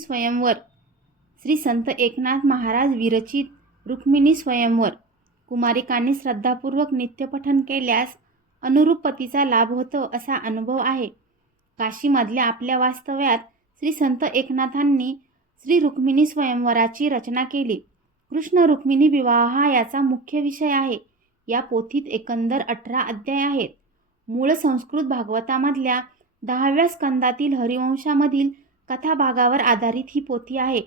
स्वयंवर श्री संत एकनाथ महाराज विरचित रुक्मिणी स्वयंवर कुमारिकांनी श्रद्धापूर्वक नित्यपठन केल्यास अनुरूप पतीचा लाभ होतो असा अनुभव आहे. काशीमधल्या आपल्या वास्तव्यात श्री संत एकनाथांनी श्री रुक्मिणी स्वयंवराची रचना केली. कृष्ण रुक्मिणी विवाह हा याचा मुख्य विषय आहे. या पोथीत एकंदर 18 अध्याय आहेत. मूळ संस्कृत भागवतामधल्या 10व्या स्कंदातील हरिवंशामधील कथाभागावर आधारित ही पोथी आहे.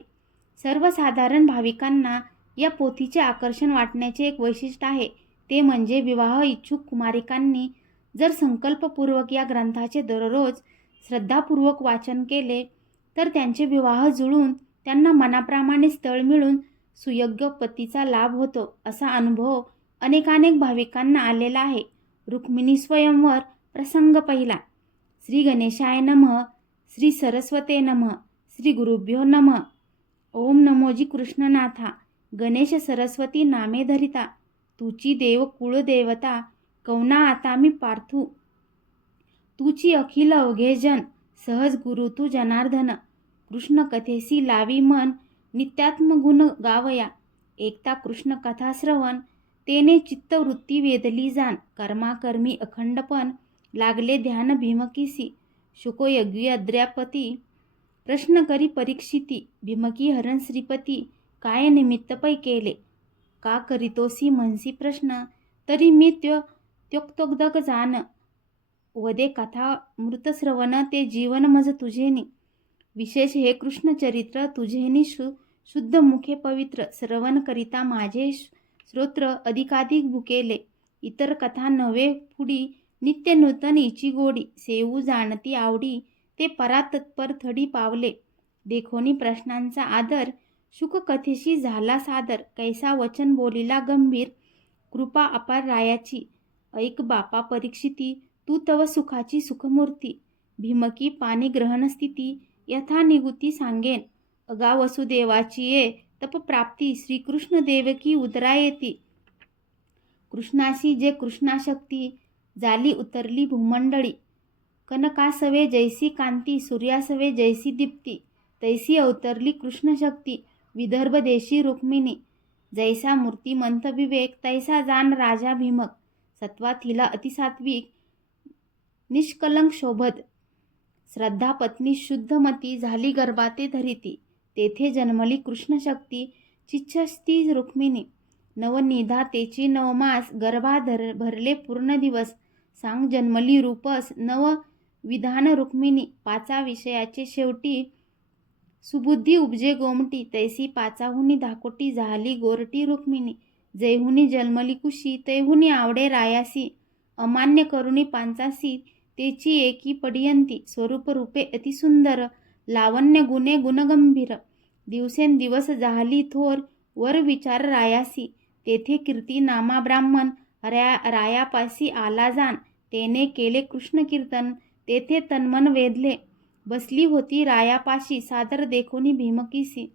सर्वसाधारण भाविकांना या पोथीचे आकर्षण वाटण्याचे एक वैशिष्ट्य आहे, ते म्हणजे विवाह इच्छुक कुमारिकांनी जर संकल्पपूर्वक या ग्रंथाचे दररोज श्रद्धापूर्वक वाचन केले तर त्यांचे विवाह जुळून त्यांना मनाप्रमाणे स्थळ मिळून सुयोग्य पतीचा लाभ होतो असा अनुभव अनेकानेक भाविकांना आलेला आहे. रुक्मिणी स्वयंवर प्रसंग पहिला. श्री गणेशाय नमः. श्री सरस्वते नमः. श्री गुरुभ्यो नमः. ओम नमोजी कृष्णनाथा. गणेश सरस्वती नामे धरिता. तुची देव कुळदेवता. कौना आता मी पार्थू. तुची अखिल अवघे जन. सहज गुरु तू जनार्दन. कृष्ण कथेसी लावी मन. नित्यात्म गुण गावया. एकता कृष्ण कथा श्रवण. तेने चित्तवृत्ती वेदली जाण. कर्माकर्मी अखंडपण. लागले ध्यान भीमकीसी. शुको यज्ञ अद्र्यापती. प्रश्न करी परीक्षिती. भीमकी हरण श्रीपती. काय निमित्त पै केले. का करीतोसी म्हणसी प्रश्न. तरी मी त्योक्तोगदक जान. वदे कथा मृतश्रवण. ते जीवन मज तुझेनी. विशेष हे कृष्ण चरित्र तुझेनी शुद्ध मुखे पवित्र. श्रवण करिता माझे श्रोत्र अधिकाधिक भुकेले. इतर कथा नवे पुढी. नित्य नूतन इची गोडी. सेवू जाणती आवडी. ते परातत्पर थडी पावले. देखोनी प्रश्नांचा आदर. शुक कथेशी झाला सादर. कैसा वचन बोलिला गंभीर. कृपा अपार रायाची. ऐक बापा परीक्षिती. तू तव सुखाची सुखमूर्ती. भीमकी पाणी ग्रहण स्थिती. यथा निगुती सांगेन. अगा वसुदेवाची ये तपप्राप्ती. श्रीकृष्ण देवकी उदरा येती. कृष्णाशी जे कृष्णाशक्ती. जाली उतरली भूमंडळी. कनकासवे जैसी कांती. सूर्यासवे जैसी दीप्ती. तैसी अवतरली कृष्णशक्ती. विदर्भ देशी रुक्मिणी. जैसा मूर्तिमंत विवेक. तैसा जाण राजा भीमक. सत्वाथिला अतिसात्विक. निष्कलंक शोभत. श्रद्धा पत्नी शुद्धमती. झाली गर्भाते धरिती. तेथे जन्मली कृष्णशक्ती. चिच्छस्ती रुक्मिणी. नवनिधातेची नवमास. गर्भा भरले पूर्ण दिवस. सांग जन्मली रूपस. नव विधान रुक्मिणी. पाचा विषयाचे शेवटी. सुबुद्धी उपजे गोमटी. तैसी पाचाहुनी धाकोटी. झाली गोरटी रुक्मिणी. जैहुनी जन्मली कुशी. तैहुनी आवडे रायासी. अमान्य करुणी पांचासी. तेची एकी पडियंती. स्वरूप रूपे अतिसुंदर. लावण्य गुणे गुणगंभीर. दिवसेंदिवस झाली थोर. वर विचार रायासी. तेथे कीर्ती नामा ब्राह्मण. रायापासी आला जाण. तेने केले कृष्ण कीर्तन. तेथे तन्मन वेधले. बसली होती रायापाशी. सादर देखोनी भीमकीसी.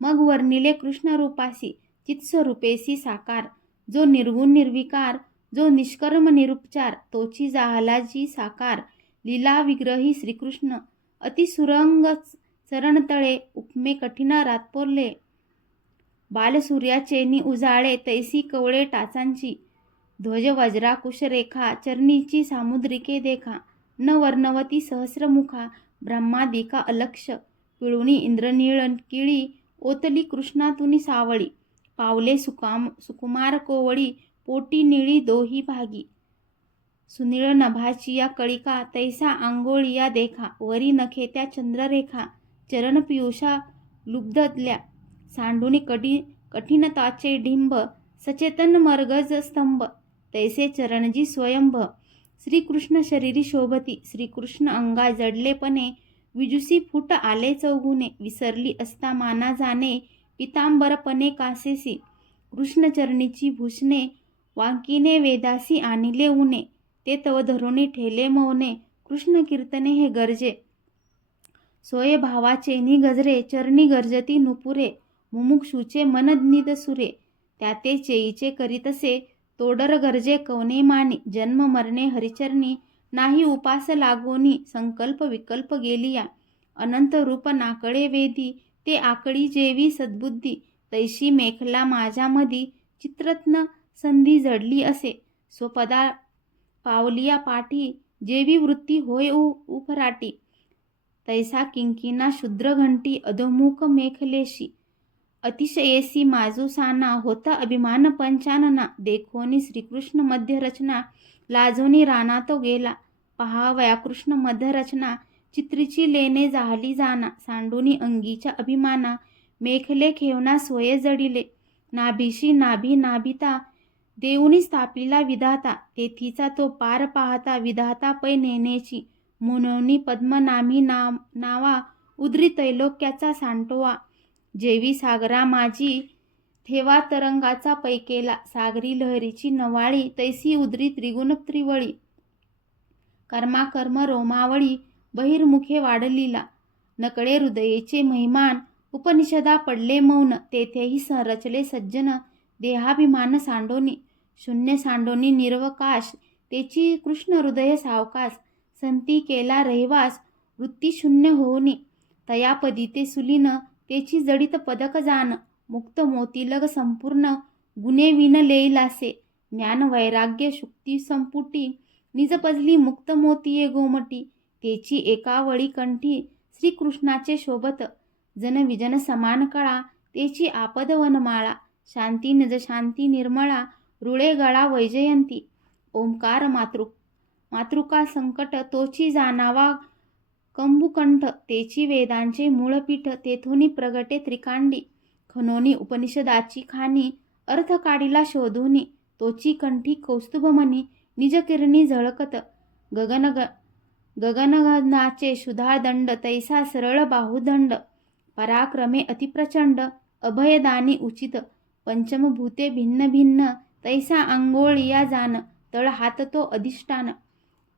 मग वर्णिले कृष्ण रूपासी. चित्स्वरूपेसी साकार. जो निर्गुण निर्विकार. जो निष्कर्म निरुपचार. तोची जाहलाजी साकार. लीला विग्रही श्रीकृष्ण. अतिसुरंग चरणतळे. उपमे कठीण रातपोरले. बालसूर्याचेनी उजाळे. तैसी कवळे टाचांची. ध्वज वज्रा कुशरेखा. चरणीची सामुद्रिके देखा. न वर्णवती सहस्रमुखा. ब्रह्मादिका अलक्ष. पिळुनी इंद्रनीळ किळी. ओतली कृष्णातुनी सावळी. पावले सुकुमार कोवळी. पोटी निळी दोही भागी. सुनीळ नभाची या कळिका. तैसा आंगोळिया देखा. वरी नखे त्या चंद्ररेखा. चरण पियुषा लुब्धतल्या. सांडुनी कठीणताचे डिंब. सचेतन मरगज स्तंभ. तैसे चरणजी स्वयंभ. श्रीकृष्ण शरीरी शोभती. श्रीकृष्ण अंगा जडलेपणे. विजुसी फुट आले चौगुणे. विसरली असता माना जाणे. पितांबरपणे कासेसी. कृष्णचरणीची भूषणे. वांकिने वेदासी आणिले उने. ते तव धरुणी ठेले मौने. कृष्ण कीर्तने हे गरजे. सोये भावाचेनी गजरे. चरणी गर्जती नुपुरे. मुमुक्षुचे मन निदसुरे. त्याते चेईचे करीतसे. तोडर गरजे कवने मानी. जन्म मरणे हरिचरणी. नाही उपास लागोनी. संकल्प विकल्प गेलिया. अनंत रूप नाकळे वेदी, ते आकळी जेवी सद्बुद्धी, तैशी मेखला माझ्यामधी, चित्रत्न संधी जडली असे, स्वपदा पावलिया पाठी, जेवी वृत्ती होय उफराटी, तैसा किंकिना शुद्रघंटी, अधोमुख मेखलेशी, अतिशयेसी माजूसाना, होता अभिमान पंचानना, देखोनी श्रीकृष्ण मध्य रचना, लाजोनी राना तो गेला, पहावया कृष्ण मध्य रचना, चित्रीची लेणे जाहली जाना, सांडूनी अंगीच्या अभिमाना, मेखले खेवना सोये जडिले, नाभीशी नाभी नाभिता, देऊनी स्थापिला विधाता, तेथीचा तो पार पाहता, विधाता पै नेनेची, मुनोनी पद्मनामी नावा, उद्री त्रैलोक्याचा सांटोवा, जेवी सागरा माझी, ठेवा तरंगाचा पैकेला, सागरी लहरीची नवाळी, तैसी उद्री त्रिगुण त्रिवळी, कर्माकर्म रोमावळी, बहिर्मुखे वाढलीला, नकळे हृदयेचे महिमान, उपनिषदा पडले मौन, तेथेही रचले सज्जन, देहाभिमान सांडोनी, शून्य सांडोनी निर्वकाश, तेची कृष्ण हृदय सावकाश, संती केला रहिवास, वृत्ती शून्य होऊनी, तयापदी ते सुलीन, तेची जडित पदक जान, मुक्त मोतीलग संपूर्ण, गुणे विन लेईलासे, ज्ञान वैराग्य शुक्ती संपुटी, निज पजली मुक्त मोतीये गोमटी, तेची एकावळी कंठी, श्रीकृष्णाचे शोभत, जन विजन समान कळा, तेची आपद वनमाळा, शांती निज शांती निर्मळा, रुळे गळा वैजयंती, ओंकार मातृका संकट, तोची जाणावा कंबुकंठ, तेची वेदांचे मूळपीठ, तेथोनी प्रगटे त्रिकांडी, खनोनी उपनिषदाची खाणी, अर्थ काढिला शोधूनी, तोची कंठी कौस्तुभमणी, निजकिरणी झळकत, गगनगनाचे शुधादंड, तैसा सरळ बाहुदंड, पराक्रमे अतिप्रचंड, अभयदानी उचित, पंचमभूते भिन्न भिन्न, तैसा आंगोळिया जान, तळ हात तो अधिष्ठान,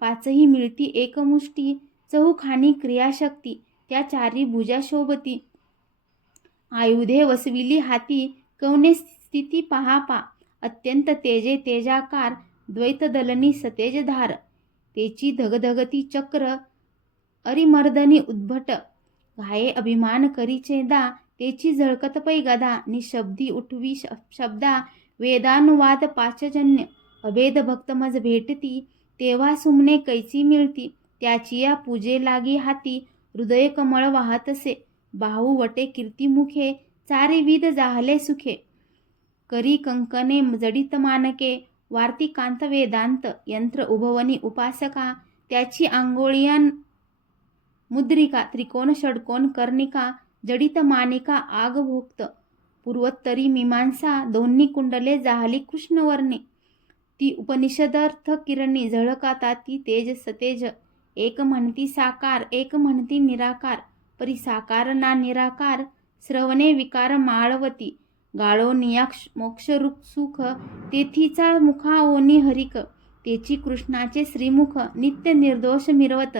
पाचही मिळती एकमुष्टी, चहुखानी क्रियाशक्ती, त्या चारी भुजा शोभती, आयुधे वसविली हाती, कवने स्थिती पहा, अत्यंत तेजे तेजाकार, द्वैतदलनी सतेजधार, तेची धगधगती चक्र, अरिमर्दनी उद्भट, घाये अभिमान करी चेदा, तेची झळकत पै गदा, निशब्दी उठवी शब्दा, वेदानुवाद पाचजन्य, अभेद भक्तमज भेटती, तेव्हा सुमने कैची मिळती, त्याची या पूजे लागी हाती, हृदय कमळ वाहतसे, बाहू वटे कीर्तिमुखे, चारी विध जाहले सुखे, करी कंकणे जडित मानके, वार्ती कांत वेदांत, यंत्र उभवनी उपासका, त्याची आंगोळियान मुद्रिका, त्रिकोण षडकोण कर्णिका, जडित मानिका आगभोक्त, पूर्वोत्तरी मीमांसा, दोन्ही कुंडले जाहली कृष्णवर्णी, ती उपनिषदर्थ किरणी, झळकाता ती तेज सतेज, एक म्हणती साकार, एक म्हणती निराकार, परी साकार ना निराकार, श्रवणे विकार माळवती, गाळो नियाक्ष मोक्षरूप सुख, तेथीचा मुखाओनी हरिक, तेची कृष्णाचे श्रीमुख, नित्य निर्दोष मिरवत,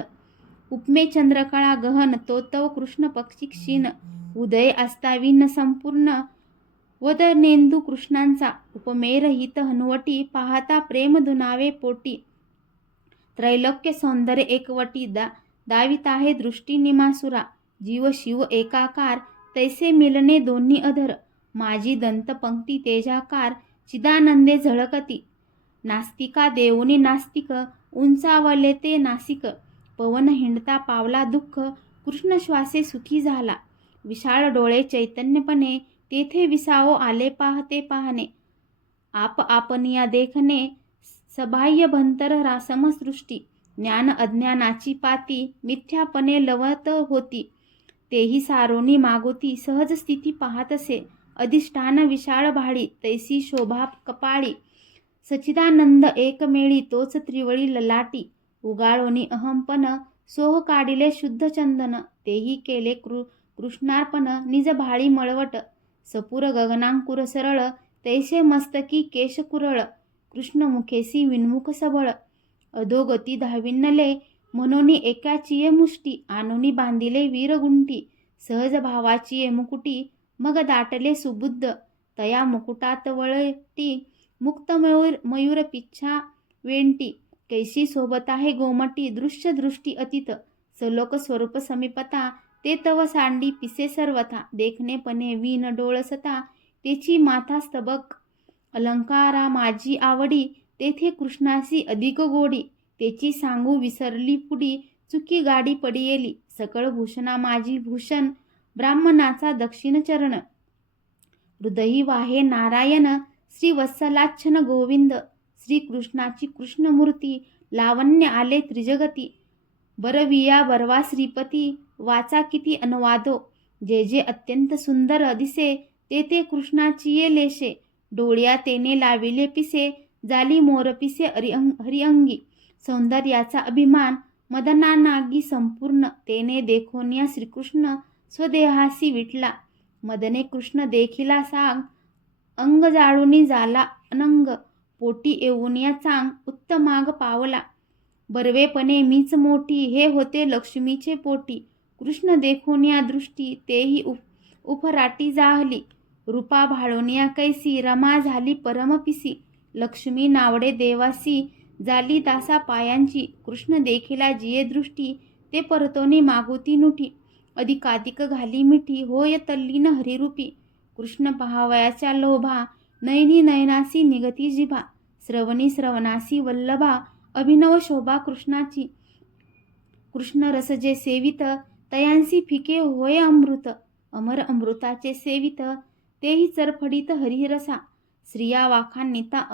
उपमे चंद्रकळा गहन, तो तव कृष्ण पक्षी क्षीण, उदय अस्ताविन संपूर्ण, वदनेंदू कृष्णांचा, उपमेरहित हनुवटी, पाहता प्रेम दुनावे पोटी, त्रैलोक्य सौंदर्य एकवटी, दावित आहे दृष्टी निमासुरा, जीव शिव एकाकार, तैसे मिलने दोन्ही अधर, माझी दंत पंक्ती तेजाकार, चिदानंदे झळकती, नास्तिका देऊनी नास्तिक, उंचावले ते नासिक, पवन हिंडता पावला दुःख, कृष्ण श्वासे सुखी झाला, विशाळ डोळे चैतन्यपणे, तेथे विसावो आले पाहते पाहणे, आप आपनिया देखणे, सबाह्य भंतर समसृष्टी, ज्ञान अज्ञानाची पाती, मिथ्यापणे लवत होती, तेही सारोनी मागोती, सहज स्थिती पाहतसे, अधिष्ठान विशाळ भाळी, तैसी शोभा कपाळी, सच्चिदानंद एकमेळी, तोच त्रिवळी ललाटी, उगाळोनी अहंपन, सोह काढिले शुद्ध चंदन, तेही केले कृष्णार्पण, निज भाळी मळवट, सपुर गगनांकुर सरळ, तैसे मस्तकी केश कुरळ, कृष्ण मुखेसी विन्मुख सबळ, अधोगती धाविन्नले, म्हणोनी एकाचिये मुष्टी, आणोनी बांधिले वीरगुंटी, सहज भावाचिये मुकुटी, मग दाटले सुबुद्ध, तया मुकुटात वळटी, मुक्त मयूर पिच्छा वेंटी, कैसी सोबत आहे गोमटी, दृश्य दृष्टी अतीत, सलोक स्वरूप समीपता, ते तव सांडी पिसे सर्वथा, देखणेपणे वीण डोळसता, तेची माथा स्तबक अलंकारा माझी आवडी, तेथे कृष्णासी अधिक गोडी, तेची सांगू विसरली पुडी, चुकी गाडी पडियेली, सकळ भूषणा माझी भूषण, ब्राह्मणाचा दक्षिण चरण, हृदयी वाहे नारायण, श्री वत्सलाच्छन गोविंद, श्री कृष्णाची कृष्णमूर्ती, लावण्य आले त्रिजगती, बरविया बरवा श्रीपती, वाचा किती अनुवादो, जे जे अत्यंत सुंदर दिसे, ते ते कृष्णाची ये लेशे, डोळ्या तेने लाविले पिसे, जाली मोरपिसे हरिअंगी, सौंदर्याचा अभिमान, मदना नागी संपूर्ण, तेने देखोनिया श्रीकृष्ण, स्वदेहासी विटला, मदने कृष्ण देखिला सांग, अंग जाळूनी झाला अनंग, पोटी येऊनिया चांग, उत्तमाग पावला, बरवेपणे मीच मोठी, हे होते लक्ष्मीचे पोटी, कृष्ण देखोनिया दृष्टी, तेही उफराटी जाहली, रूपा भाळोनिया कैसी, रमा झाली परमपिसी, लक्ष्मी नावडे देवासी, झाली दासा पायांची, कृष्ण देखिला जिये दृष्टी, ते परतोनी मागुती नुठी, अधिकाधिक घाली मिठी, होय तल्लीन हरिरूपी, कृष्ण पहावयाच्या लोभा, नयनी नयनासी निगती जिभा, श्रवणी श्रवणासी वल्लभा, अभिनव शोभा कृष्णाची, कृष्ण रस जे सेवित, तयांसी फिके होय अमृत, अमर अमृताचे सेवित, तेही चरफडीत हरिरसा, स्त्रिया वाखान्विता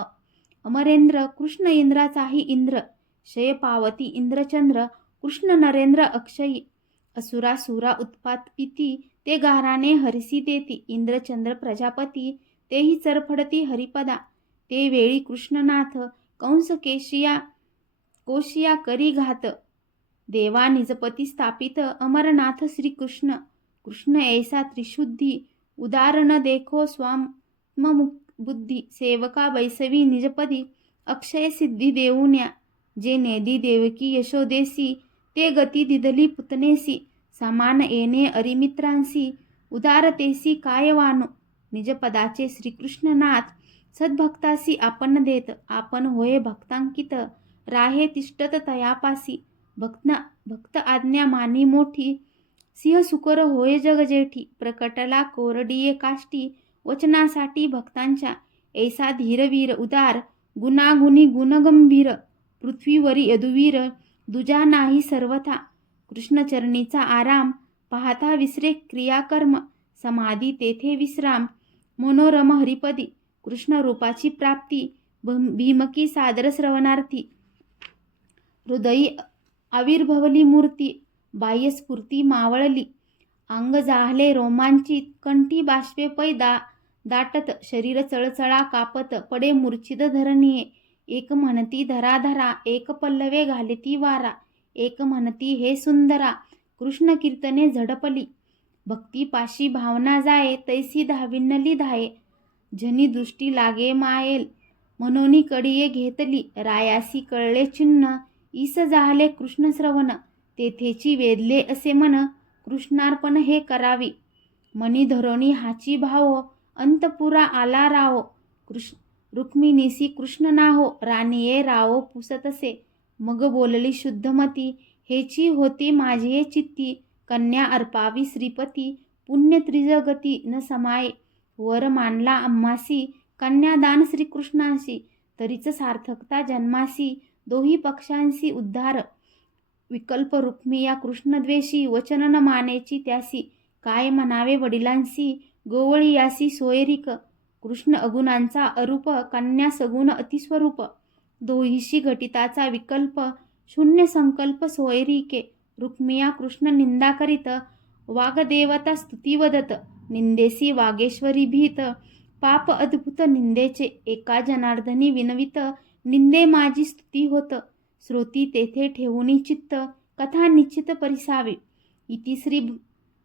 अमरेंद्र, कृष्ण इंद्राचाही इंद्र, शय पावती इंद्रचंद्र, कृष्ण नरेंद्र अक्षयी, असुरा सुरा उत्पात पिती, ते गाराने हरिसी देती, इंद्रचंद्र प्रजापती, तेही चरफडती हरिपदा, ते वेळी कृष्णनाथ, कंस कोशिया करी घात, देवा निजपती स्थापित, अमरनाथ श्रीकृष्ण, कृष्ण ऐसा त्रिशुद्धी, उदाहरण देखो स्वात्मबुद्धी, सेवका बैसवी निजपदी, अक्षय सिद्धी देऊन्या, जे नेदी देवकी यशोदेसी, ते गती दिदली पुतनेसी, समान येणे अरिमित्रांसी, उदारतेसी काय वानो, निजपदाचे श्रीकृष्णनाथ, सद्भक्तासी आपण देत, आपण होय भक्तांकित, राहे तिष्ठत तयापासी, भक्त आज्ञा मानी मोठी, सिंह सुकर होय जगजेठी, प्रकटला कोरडीये काष्टी, वचनासाठी भक्तांच्या, ऐसा धीरवीर उदार, गुणागुणी गुणगंभीर, पृथ्वीवरी यदुवीर, दुजा नाही सर्वथा, कृष्णचरणीचा आराम, पाहता विसरे क्रियाकर्म, समाधी तेथे विश्राम, मनोरम हरिपदी, कृष्ण रूपाची प्राप्ती, भीमकी सादर श्रवणार्थी, हृदयी आविर्भवली मूर्ती, बाह्यस्फूर्ती मावळली, अंग जाहले रोमांचित, कंठी बाष्पे पै दाटत, शरीर चळचळा कापत, पडे मूर्छित धरणीये, एक म्हणती धरा, एक पल्लवे घालिती वारा, एक म्हणती हे सुंदरा, कृष्ण कीर्तने झडपली, भक्तीपाशी भावना जाये, तैसी धाविनली धाये, जनी दृष्टी लागे मायेल, मनोनी कडिये घेतली, रायासी कळले चिन्ह, ईस जाहले कृष्ण श्रवण, तेथेची वेदले असे मन, कृष्णार्पण हे करावी, मनी धरोनी हाची भाव, अंतपुरा आला राव, रुक्मिणीसी कृष्ण नाहो, राणीये रावो पुसतसे, मग बोलली शुद्धमती, हेची होती माझे चित्ती, कन्या अर्पावी श्रीपती, पुण्य त्रिजगती न समाये, वर मानला आम्हासी, कन्यादान श्रीकृष्णासी, तरीच सार्थकता जन्मासी, दोही पक्षांसी उद्धार, विकल्प रुक्मी या कृष्णद्वेषी, वचन न मानेची त्यासी, काय म्हणावे वडिलांसी, गोवळी यासी सोयरीक, कृष्ण अगुणांचा अरूप, कन्या सगुण अतिस्वरूप, दोहीशी घटिताचा विकल्प, शून्य संकल्प सोयरीके, रुक्मिया कृष्ण निंदा करीत, वागदेवता स्तुती वदत, निंदेसी वागेश्वरी भीत, पाप अद्भुत निंदेचे, एका जनार्दनी विनवित, निंदे माझी स्तुती होत, श्रोती तेथे ठेवूनी चित्त, कथा निश्चित परिसावी, इति श्री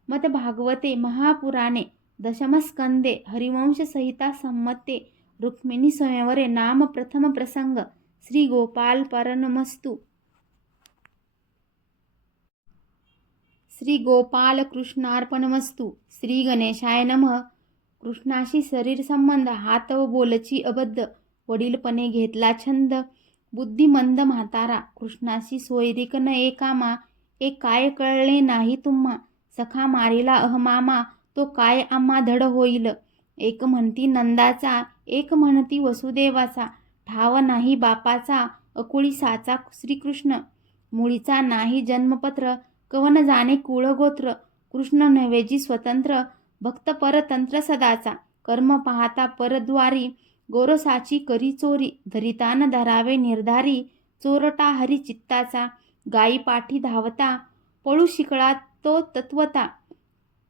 मद्भागवते महापुराणे दशमस्कंदे हरिवंश संहिता संमते रुक्मिणी स्वयंवरे नाम प्रथम प्रसंग, श्री गोपाल परनमस्तु। श्री गोपाल कृष्णार्पणमस्तु। श्री गणेशाय नमः। कृष्णाशी शरीर संबंध, हात व बोलची अबद्ध, वडीलपणे घेतला छंद, बुद्धिमंद म्हातारा, कृष्णाशी सोयरीक न एकामा, एक काय कळले नाही तुम्हा, सखा मारिला अहमामा, तो काय आम्हा धड होईल. एक म्हणती नंदाचा, एक म्हणती वसुदेवाचा, ठाव नाही बापाचा, अकुळी साचा श्रीकृष्ण. मुळीचा नाही जन्मपत्र, कवन जाणे कुळगोत्र. कृष्ण नव्हेजी स्वतंत्र, भक्त परतंत्र सदाचा. कर्म पाहता परद्वारी, गोरसाची करी चोरी. धरितान धरावे निर्धारी, चोरटा हरी चित्ताचा. गायी पाठी धावता, पळू शिकला तो तत्वता.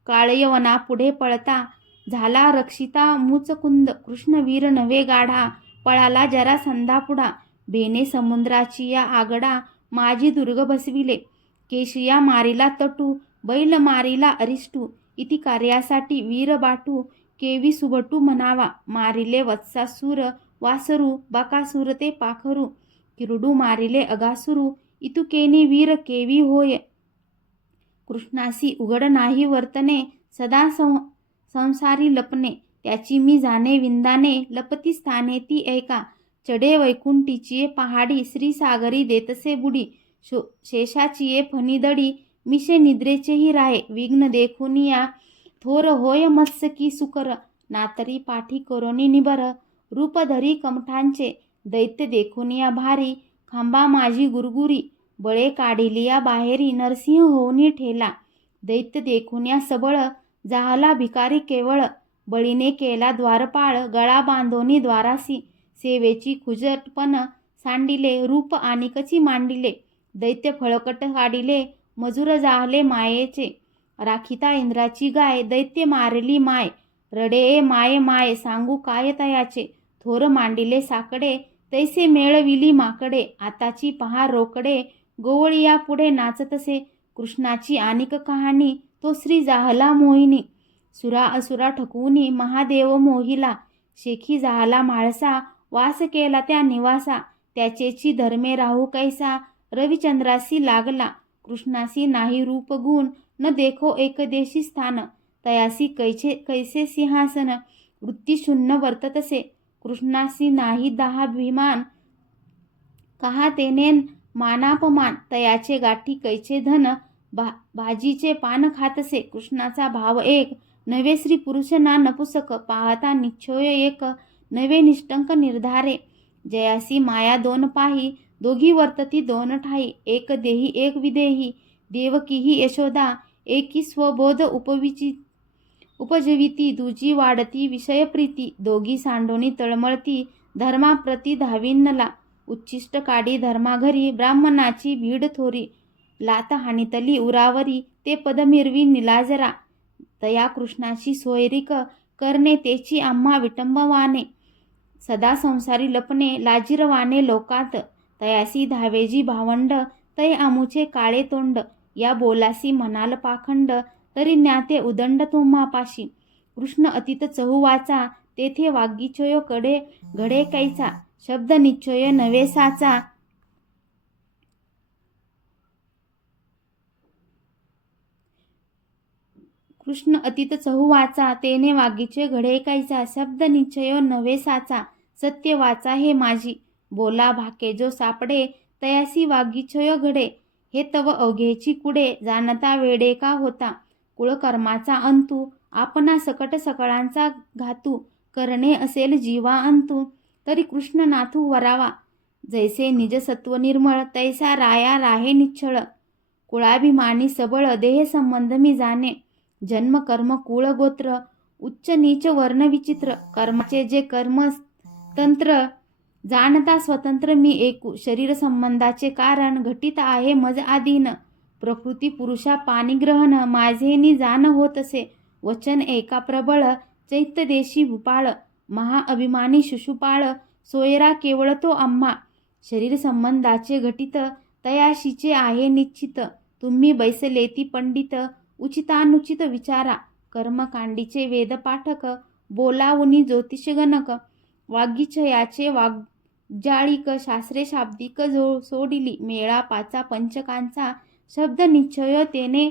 काळयवना पुढे पळता, झाला रक्षिता मुचकुंद. कृष्णवीर नवे गाढा, पळाला जरा संधापुढा. भेने समुद्राची या आगडा, माझी दुर्ग बसविले. केशिया मारिला तटू, बैल मारिला अरिष्टू. इति कार्यासाठी वीर बाटू, केवी सुभटू म्हणावा. मारिले वत्सासूर वासरू, बकासूर ते पाखरू. किरडू मारिले अगासुरू, इतुकेनी वीर केवी होय. कृष्णासी उघड नाही वर्तने, सदा संसारी लपणे. त्याची मी जाणे विंदाने, लपती स्थाने ती ऐका. चढे वैकुंठीची पहाडी, श्रीसागरी देतसे बुडी. शेषाची फणीदडी, मिशे निद्रेचेही राहे. विघ्न देखुनिया थोर होय मत्सकी सुकर. नातरी पाठी करोनी निबर, रूप धरी कमठांचे. दैत्य देखुनिया भारी, खांबा माझी गुरगुरी. बळे काढिलिया बाहेरी, नरसिंह होऊनी ठेला. दैत्य देखुनिया सबळ, जाहला भिकारी केवळ. बळीने केला द्वारपाळ, गळा बांधोनी द्वारासी. सेवेची खुजटपण सांडिले, रूप आनिकची मांडिले. दैत्य फळकट काढिले, मजूर जाहले मायेचे. राखिता इंद्राची गाय, दैत्य मारली माय. रडे माय माय, सांगू काय तयाचे. थोर मांडिले साकडे, तैसे मेळविली माकडे. आताची पहा रोकडे, गोवळिया पुढे नाचतसे. कृष्णाची आनिक कहाणी, तो श्री जाहला मोहिनी. सुरा असुरा ठकवूनी, महादेव मोहिला. शेखी जाहला माळसा, वास केला त्या निवासा. त्याचेची धर्मे राहू कैसा, रविचंद्रासी लागला. कृष्णासी नाही रूप गुण, न देखो एकदेशी स्थान. तयासी कैसे सिंहासन, वृत्तीशून्य वर्ततसे. कृष्णासी नाही दाहाभिमान, कहा तेने मानापमान. तयाचे गाठी कैचे धन, भाजीचे पान खातसे. कृष्णाचा भाव एक, नवे स्त्री पुरुष ना नपुसक. पाहता निश्चय एक, नवे निष्टंक निर्धारे. जयासी माया दोन पाही, दोघी वर्तती दोन ठाई. एक देही एक विदेही, देवकीही यशोदा. एकी स्वबोध उपजविती, दुजी वाढती विषयप्रीती. दोघी सांडोनी तळमळती, धर्माप्रती धाविनला. उच्छिष्ट काढी धर्माघरी, ब्राह्मणाची भीड थोरी. लात हानितली उरावरी, ते पद मिरवी निलाजरा. तया कृष्णाची सोयरीक, करणे तेची आम्हा विटंबवाने. सदा संसारी लपणे, लाजिरवाने लोकात. तयासी धावेजी भावंड, तै आमुचे काळे तोंड. या बोलासी म्हणाल पाखंड, तरी ज्ञाते उदंड तुम्हापाशी. कृष्ण अतीत चहुवाचा, तेथे वागीचयो कडे घडे कैचा. शब्द निश्चय नवे साचा, कृष्ण अतीत चहुवाचा, तेने वागीचे घडे कैचा. शब्द निश्चय नवे साचा, सत्य वाचा हे माझी. बोला भाके जो सापडे, तयासी वागीचय घडे. हे तव अवघेची कुडे, जाणता वेडे का होता. कुळकर्माचा अंतू, आपणा सकट सकळांचा घातू. करणे असेल जीवा अंतू, तरी कृष्ण नाथू वरावा. जैसे निज सत्व निर्मळ, तैसा राया राहे निच्छळ. कुळाभिमानी सबळ, देह संबंध मी जाणे. जन्म कर्म कुळ गोत्र, उच्च नीच वर्ण विचित्र. कर्माचे जे कर्म तंत्र, जाणता स्वतंत्र मी एकू. शरीर संबंधाचे कारण, घटित आहे मज आधीन. प्रकृती पुरुषा पाणिग्रहण, माझेनी जाण होतसे. वचन एका प्रबळ, चैत्य देशी भूपाळ. महाअभिमानी शिशुपाळ, सोयरा केवळ तो आम्हा. शरीर संबंधाचे घटित, तयाशीचे आहे निश्चित. तुम्ही बैसलेती पंडित, उचितानुचित विचारा. कर्मकांडीचे वेदपाठक, बोलावुनी ज्योतिषगणक. वागीचयाचे वाग्जाळिक, शास्त्रे शाब्दिक सोडिली. मेळा पाचा पंचकांचा, शब्द निश्चय तेने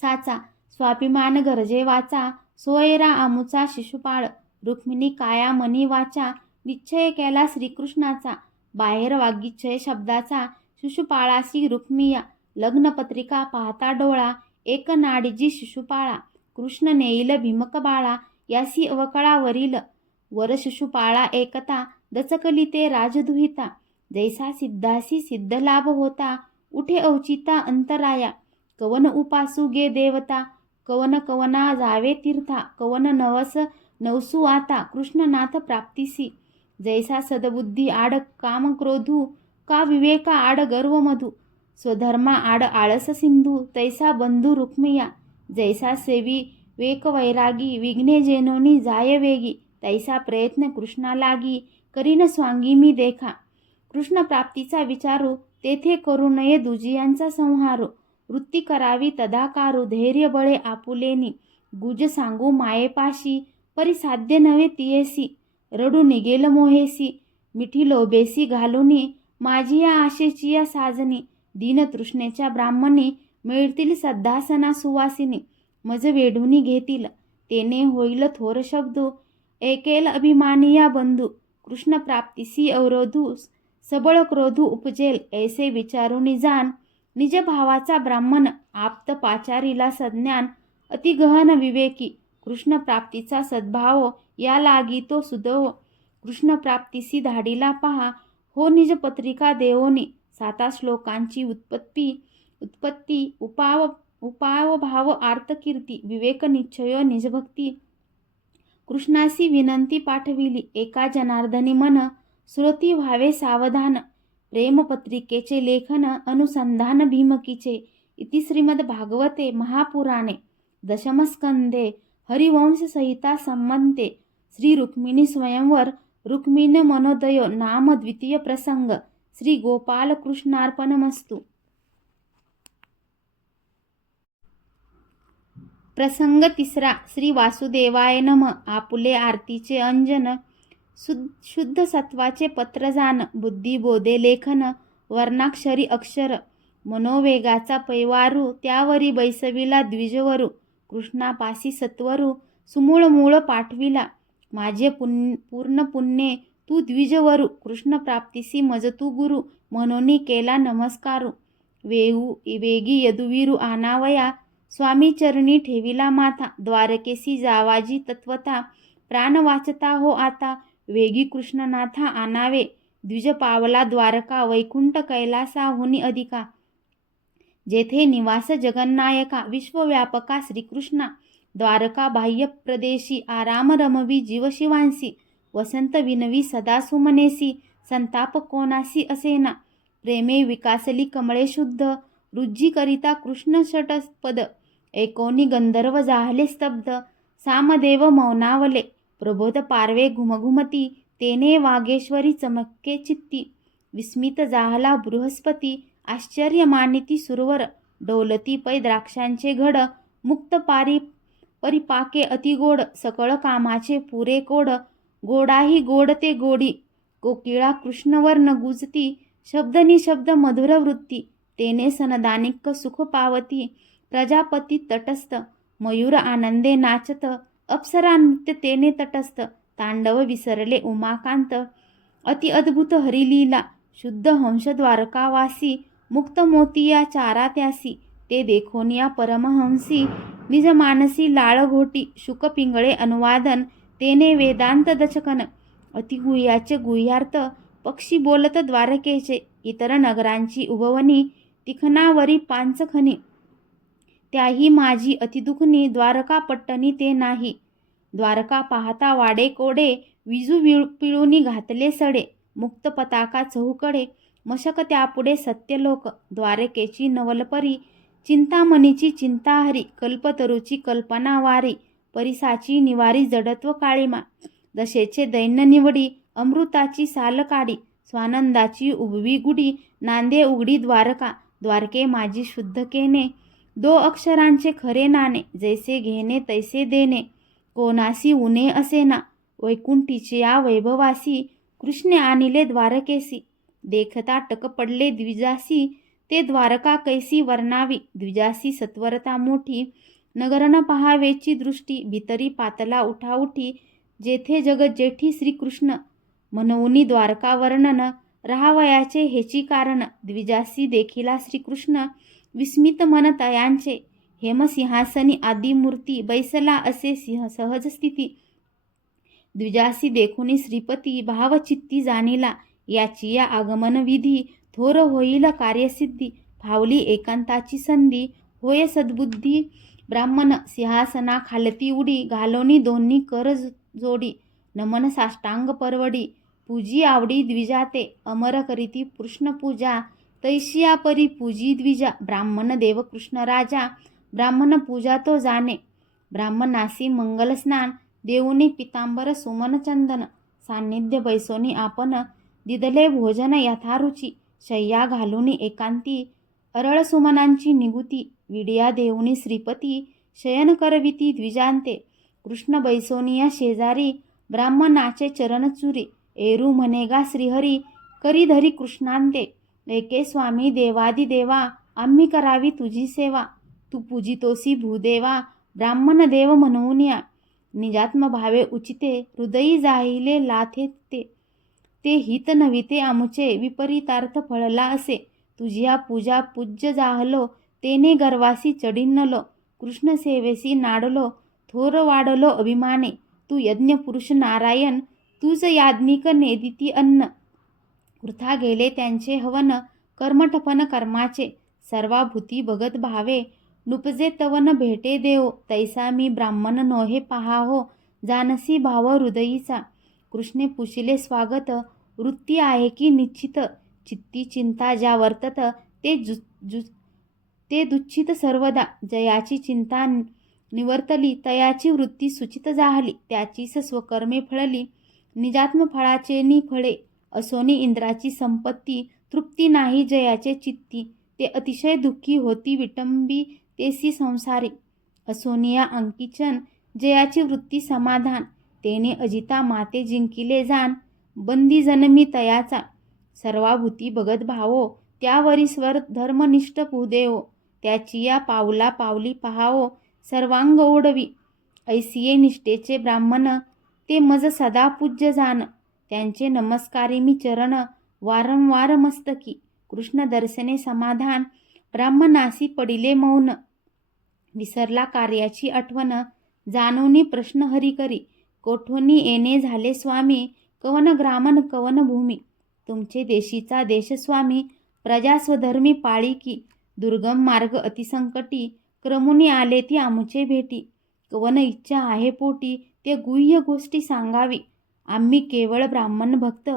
साचा. स्वाभिमान गरजे वाचा, सोयरा आमुचा शिशुपाळ. रुक्मिणी काया मनी वाचा, निश्चय केला श्रीकृष्णाचा. बाहेर वागीचय शब्दाचा, शिशुपाळासी रुक्मिया. लग्नपत्रिका पाहता डोळा, एक नाडजी शिशुपाळा, कृष्ण नेईल भीमक बाळा, यासी अवकळावरील वर शिशुपाळा एकता, दचकली ते राजदुहिता, जैसा सिद्धासी सिद्ध लाभ होता, उठे औचिता अंतराया, कवन उपासू गे देवता, कवन कवना जावे तीर्था, कवन नवस नवसू आता, कृष्णनाथ प्राप्तीसी, जैसा सदबुद्धी आड काम क्रोधू, का विवेका आड गर्व मधु, स्वधर्मा आड आळस सिंधू, तैसा बंधू रुक्मिया, जैसा सेवी वेक वैरागी, विघ्ने जेनोनी जाय वेगी, तैसा प्रयत्न कृष्णा लागी, करीन स्वांगी मी देखा, कृष्ण प्राप्तीचा विचारू, तेथे करू नये दुजियांचा संहारू, वृत्ती करावी तदाकारू, धैर्य बळे आपुलेनी, गुज सांगू मायेपाशी, परी साध्य नव्हे तियेसी, रडू निगेल मोहेसी, मिठी लोभेसी घालुनी, माझी या आशेची या साजनी, दीन तृष्णेच्या ब्राह्मणी, मिळतील सद्दासना सुवासिनी, मज वेढुनी घेतील, तेने होईल थोर शब्दू, ऐकेल अभिमानी या बंधू, कृष्ण प्राप्तीसी अवरोधू, सबळ क्रोधू उपजेल, ऐसे विचारुनी जाण, निज भावाचा ब्राह्मण, आप्त पाचारीला सज्ञान, अति गहन विवेकी, कृष्ण प्राप्तीचा सद्भाव, या लागी तो सुदव, कृष्ण प्राप्तीसी धाडीला पहा, हो निज पत्रिका देवोनी, 7 श्लोकांची उत्पत्ती उपाव भाव आर्तकीर्ती, विवेक निश्चय निजभक्ती, कृष्णासी विनंती पाठविली, एका जनार्दनी मन, श्रोती व्हावे सावधान, प्रेमपत्रिकेचे लेखन अनुसंधान भीमकीचे, इति श्रीमद भागवते महापुराणे दशमस्कंदे हरिवंश संहिता संमते श्री रुक्मिणी स्वयंवर रुक्मिणी मनोदय नाम द्वितीय प्रसंग. श्री गोपाल कृष्णार्पणमस्तु. प्रसंग तिसरा. श्री वासुदेवाय नम. आपुले आरतीचे अंजन, शुद्ध सत्वाचे पत्रजान, बुद्धी बोधे लेखन, वर्णाक्षरी अक्षर, मनोवेगाचा पैवारू, त्यावरी बैसविला द्विजवरू, कृष्णापासी सत्वरू, सुमूळ मूळ पाठविला, माझे पूर्ण पुण्ये तू द्विजवरू, कृष्ण प्राप्तीसी मज तू गुरु, म्हणून केला नमस्कारू, वेगी यदुवीरू आनावया, स्वामी चरणी ठेविला माथा, द्वारकेसी जावाजी तत्वता, प्राण वाचता हो आता, वेगी कृष्णनाथा आनावे, द्विज पावला द्वारका, वैकुंठ कैलासाहुनी अधिका, जेथे निवास जगन्नायका, विश्वव्यापका श्रीकृष्णा, द्वारका बाह्य प्रदेशी, आराम रमवी जीवशिवांसी, वसंत विनवी सदा सुमनेसी, संताप कोणासी असेना, प्रेमे विकासली कमळे शुद्ध, रुज्जी करिता कृष्ण षटपद, एकोनी गंधर्व जाहले स्तब्ध, सामदेव मौनावले, प्रबोध पारवे घुमघुमती, तेने वागेश्वरी चमके चित्ती, विस्मित जाहला बृहस्पती, आश्चर्य मानिती सुरवर, डोलती पै द्राक्षांचे घड, मुक्त परिपाके अतिगोड, सकळ कामाचे पुरे कोड, गोडाही गोड ते गोडी, कोकिळा कृष्णवर्ण गुजती, शब्द मधुर वृत्ती, तेने सनदानिक सुख पावती, प्रजापती तटस्थ, मयूर आनंदे नाचत, अप्सरा नृत्य तेने तटस्थ, तांडव विसरले उमाकांत, अति अद्भुत हरिलीला, शुद्ध हंस द्वारकावासी, मुक्त मोतिया चारा त्यासी, ते देखोनिया परमहंसी, निज मानसी लाळ घोटी, शुक पिंगळे अनुवादन, तेने वेदांत दचकन, अति गुह्याचे गुह्यार्थ, पक्षी बोलत द्वारकेचे, इतर नगरांची उभवनी, तिखनावरी पांचखनी, त्याही माझी अतिदुखनी, द्वारका पट्टणी ते नाही, द्वारका पाहता वाडे कोडे, विजू पिळूनी घातले सडे, मुक्त पताका चहूकडे, मशक त्यापुढे सत्यलोक, द्वारकेची नवलपरी, चिंतामणीची चिंताहरी, कल्पतरूची कल्पना वारी, परिसाची निवारी जडत्व काळीमा, दशेचे दैन्य निवडी, अमृताची साल काढी, स्वानंदाची उभवी गुडी, नांदे उघडी द्वारका, द्वारके माझी शुद्ध केने, 2 अक्षरांचे खरे नाणे, जैसे घेणे तैसे देणे, कोणासी उणे असेना, वैकुंठीचे या वैभवासी, कृष्णे आणिले द्वारकेसी, देखता टक पडले द्विजासी, ते द्वारका कैसी वर्णावी, द्विजासी सत्वरता मोठी, नगरन पहावेची दृष्टी, भितरी पातला उठाउठी, जेथे जग जेठी श्रीकृष्ण, म्हणूनी द्वारका वर्णन, राहावयाचे हेची कारण, द्विजासी देखिला श्रीकृष्ण, विस्मित मन तयांचे, हेमसिंहासनी आदिमूर्ती बैसला असे सहज स्थिती. द्विजासी देखुनी श्रीपती भावचित्ती जाणिला. याची या आगमन विधी थोर होईल कार्यसिद्धी. फावली एकांताची संधी होय सद्बुद्धी. ब्राह्मण सिंहासना खालती उडी घालोनी दोन्ही कर जोडी. नमन साष्टांग परवडी पूजी आवडी द्विजाते. अमर करीती कृष्ण पूजा तैशिया परी पूजी द्विजा. ब्राह्मण देव कृष्ण राजा ब्राह्मण पूजा तो जाणे. ब्राह्मणासी मंगल स्नान देऊनी पितांबर सुमन चंदन. सान्निध्य बैसोनी आपण दिदले भोजन यथारुची. शय्या घालुनी एकांती अरळ सुमनांची निगुती. विडिया देऊनी श्रीपती शयन करविती द्विजांते. कृष्ण बैसोनिया शेजारी ब्राह्मणाचे चरण चुरी. एरू म्हणेगा श्रीहरी करी धरी कृष्णांते. एके स्वामी देवादिदेवा आम्ही करावी तुझी सेवा. तू पूजितोसी भूदेवा ब्राह्मण देव म्हणून या. निजात्म भावे उचिते हृदयी जाहिले लाथे ते. ते हित नविते आमुचे विपरीतार्थ फळला असे. तुझिया पूजा पूज्य जाहलो तेने गर्वासी चढिन्नलो. कृष्ण सेवेसी नाडलो थोर वाढलो अभिमाने. तू यज्ञ पुरुष नारायण तुझ याज्ञिक नेदिती अन्न. वृथा गेले त्यांचे हवन कर्मठपन कर्माचे. सर्वाभूती भगत भावे नुपजे तवन भेटे देव. तैसा मी ब्राह्मण नोहे पहाहो जानसी भाव हृदयीचा. कृष्णे पुशिले स्वागत वृत्ती आहे की निश्चित. चित्ती चिंता ज्या वर्तत ते दुच्छित सर्वदा. जयाची चिंता निवर्तली तयाची वृत्ती सुचित जाहली. त्याचीच स्वकर्मे फळली निजात्म फळाचे नि फळे. असोनी इंद्राची संपत्ती तृप्ती नाही जयाचे चित्ती. ते अतिशय दुःखी होती विटंबी तेसी संसारी. असोनिया अंकिचन जयाची वृत्ती समाधान. तेने अजिता माते जिंकिले जाण बंदी जन्मी तयाचा. सर्वाभूती भगत भावो त्यावरी स्वर धर्मनिष्ठ भूदेवो. त्याची या पावला पावली पहावो सर्वांग ओढवी. ऐसिये निष्ठेचे ब्राह्मण ते मज सदा पूज्य जाण. त्यांचे नमस्कारी मी चरण वारंवार मस्तकी. कृष्ण दर्शने समाधान ब्राह्मणासी पडिले मौन. विसरला कार्याची आठवण जाणूनी प्रश्न हरी करी. कोठोनी येणे झाले स्वामी कवन ग्रामन कवन भूमी. तुमचे देशीचा देश स्वामी प्रजा स्वधर्मी पाळी की. दुर्गम मार्ग अतिसंकटी क्रमुनी आले ती आमुचे भेटी. कवन इच्छा आहे पोटी ते गुह्य गोष्टी सांगावी. आम्ही केवळ ब्राह्मण भक्त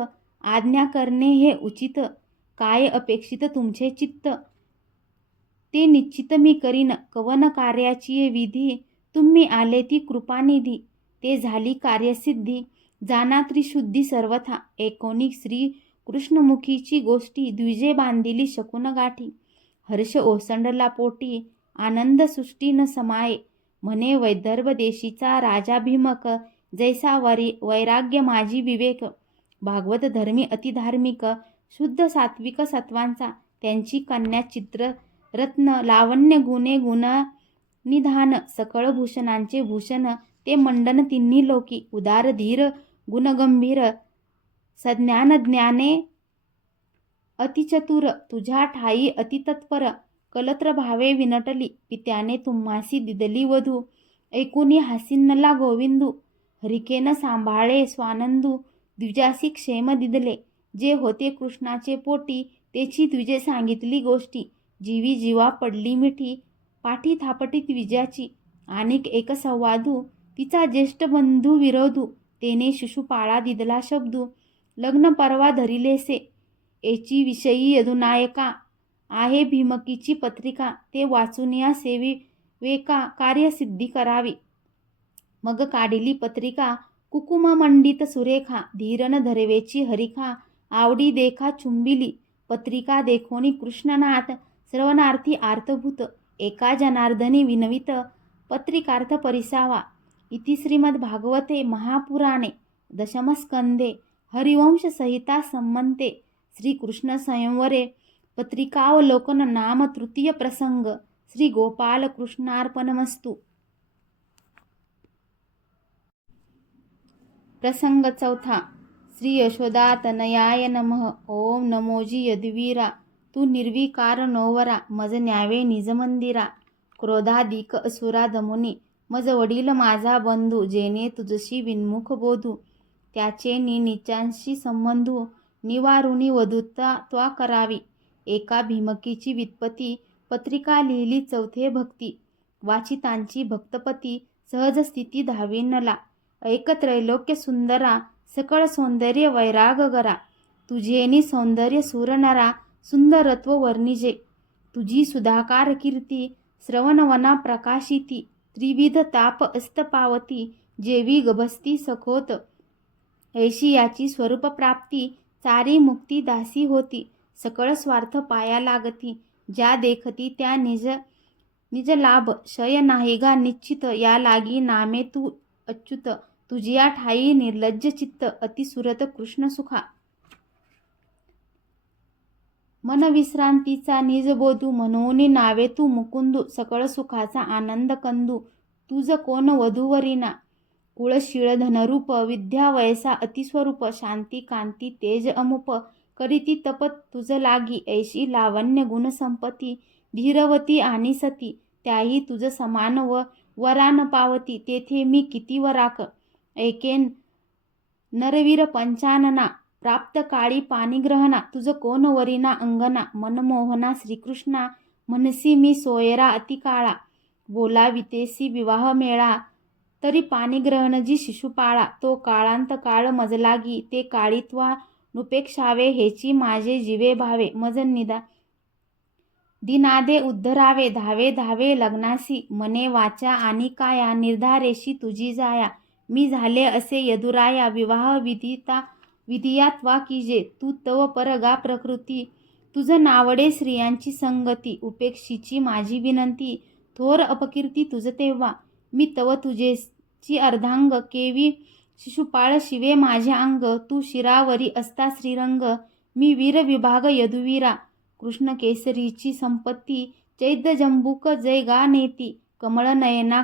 आज्ञा करणे हे उचित. काय अपेक्षित तुमचे चित्त ते निश्चित मी करीन. कवन कार्याची विधी तुम्ही आले ती कृपानिधी. ते झाली कार्यसिद्धी जाना त्रिशुद्धी सर्वथा. एकोणी श्री कृष्णमुखीची गोष्टी द्विजे बांधिली शकून गाठी. हर्ष ओसंडला पोटी आनंद सृष्टी न समाये. म्हणे वैदर्भ देशीचा राजा भीमक जैसा वैराग्य माझी विवेक. भागवत धर्मी अतिधार्मिक शुद्ध सात्विक सत्वांचा. त्यांची कन्या चित्र रत्न लावण्य गुणे गुण निधान. सकळ भूषणांचे भूषण ते मंडन तिन्ही लोकी. उदार धीर गुणगंभीर सज्ञान ज्ञाने अतिचतुर. तुझ्या ठाई अतितत्पर कलत्र भावे विनटली. पित्याने तुम्हासी दिदली वधू ऐकुनी हासिन्नला गोविंदू. हरिकेन सांभाळे स्वानंदू द्विजासी क्षेम दिदले. जे होते कृष्णाचे पोटी तेची द्विजे सांगितली गोष्टी. जीवी जीवा पडली मिठी पाठी थापटी द्विजाची. आणिक एक संवादू तिचा ज्येष्ठ बंधू विरोधू. तेने शिशुपाळा दिदला शब्दू लग्न परवा धरिलेसे. एची विषयी यदुनायका आहे भीमकीची पत्रिका. ते वाचून या सेविवेका कार्यसिद्धी करावी. मग काढिली पत्रिका कुकुम मंडित सुरेखा. धीरन धरवेची हरिखा आवडी देखा चुंबिली. पत्रिका देखोनी कृष्णनाथ श्रवणार्थी आर्तभूत. एका जनार्दनी विनवित पत्रिकार्थ परिसावा. इति श्रीमद्भागवते महापुराणे दशमस्कंदे हरिवंश संहिता संमन्ते श्रीकृष्ण संवरे पत्रिकावलोकन नाम तृतीय प्रसंग. श्री गोपाल कृष्णार्पणमस्तु. प्रसंग चौथा. श्री यशोदातनयाय नमः. ओम नमोजी यदुवीरा तू निर्विकार नोवरा. मज न्यावे निज मंदिरा. क्रोधाधिक असुरा दमुनी, मज वडील माझा बंधू, जेणे तुझशी विन्मुख बोधू. त्याचे नीचांशी संबंधू, निवारुनी वधूता त्वा करावी. एका भीमकीची व्युत्पत्ती, पत्रिका लिहिली चौथे भक्ती. वाचितांची भक्तपती, सहज स्थिती धाविनला. ऐक त्रैलोक्य सुंदरा, सकळ सौंदर्य वैराग गरा. तुझेनी सौंदर्य सुरनरा, सुंदरत्व वर्णिजे. तुझी सुधाकार कीर्ती, श्रवणवना प्रकाशिती. त्रिविध ताप अस्त पावती, जेवी गभस्ती सखोत. ऐशी याची स्वरूप प्राप्ती, चारी मुक्ती दासी होती. सकळ स्वार्थ पाया लागती, ज्या देखती त्या निज लाभ. शय नाही गा निश्चित, या लागी नामे तू अच्युत. तुझिया ठाई निर्लज्ज चित्त, अतिसुरत कृष्ण सुखा. मन विश्रांतीचा निज बोधू, म्हणून नावे तू मुकुंदू. सकळ सुखाचा आनंद कंदू, तुझ कोण वधूवरीना. कुळशीळ धनरूप, विद्या वयसा अतिस्वरूप. शांती कांती तेज अमुप, करीती तप तुझ लागी. ऐशी लावण्य गुण संपती, धीरवती आणि सती. त्याही तुझ समान वरान पावती, तेथे मी किती वराक. ऐकेन नरवीर पंचानना, प्राप्त काळी पाणिग्रहणा. तुझ कोण वरीना अंगना, मनमोहना श्रीकृष्णा. मनसी मी सोयरा अति काळा, बोलावितेसी विवाह मेळा. तरी पाणिग्रहण जी शिशुपाळा, तो काळांत काळ मजलागी. ते काळीत्वा नुपेक्षावे, हेची माझे जीवे भावे. मज दिनादे उद्धरावे, धावे धावे लग्नासी. मने वाचा आणि काया, निर्धारेशी तुझी जाया. मी झाले असे यदुराया, विवाह विधिया त्वा कीजे. तू तव परगा प्रकृती, तुझ नावडे स्त्रियांची संगती. उपेक्षीची माझी विनंती, थोर अपकीर्ती तुझ तेव्हा. मी तव तुझेची अर्धांग, केवी शिशुपाळ शिवे माझे अंग. तू शिरावरी असता श्रीरंग, मी वीर विभाग यदुवीरा. कृष्ण केसरीची संपत्ती, चैद्य जंबुक जय गा नेती. कमळ नयना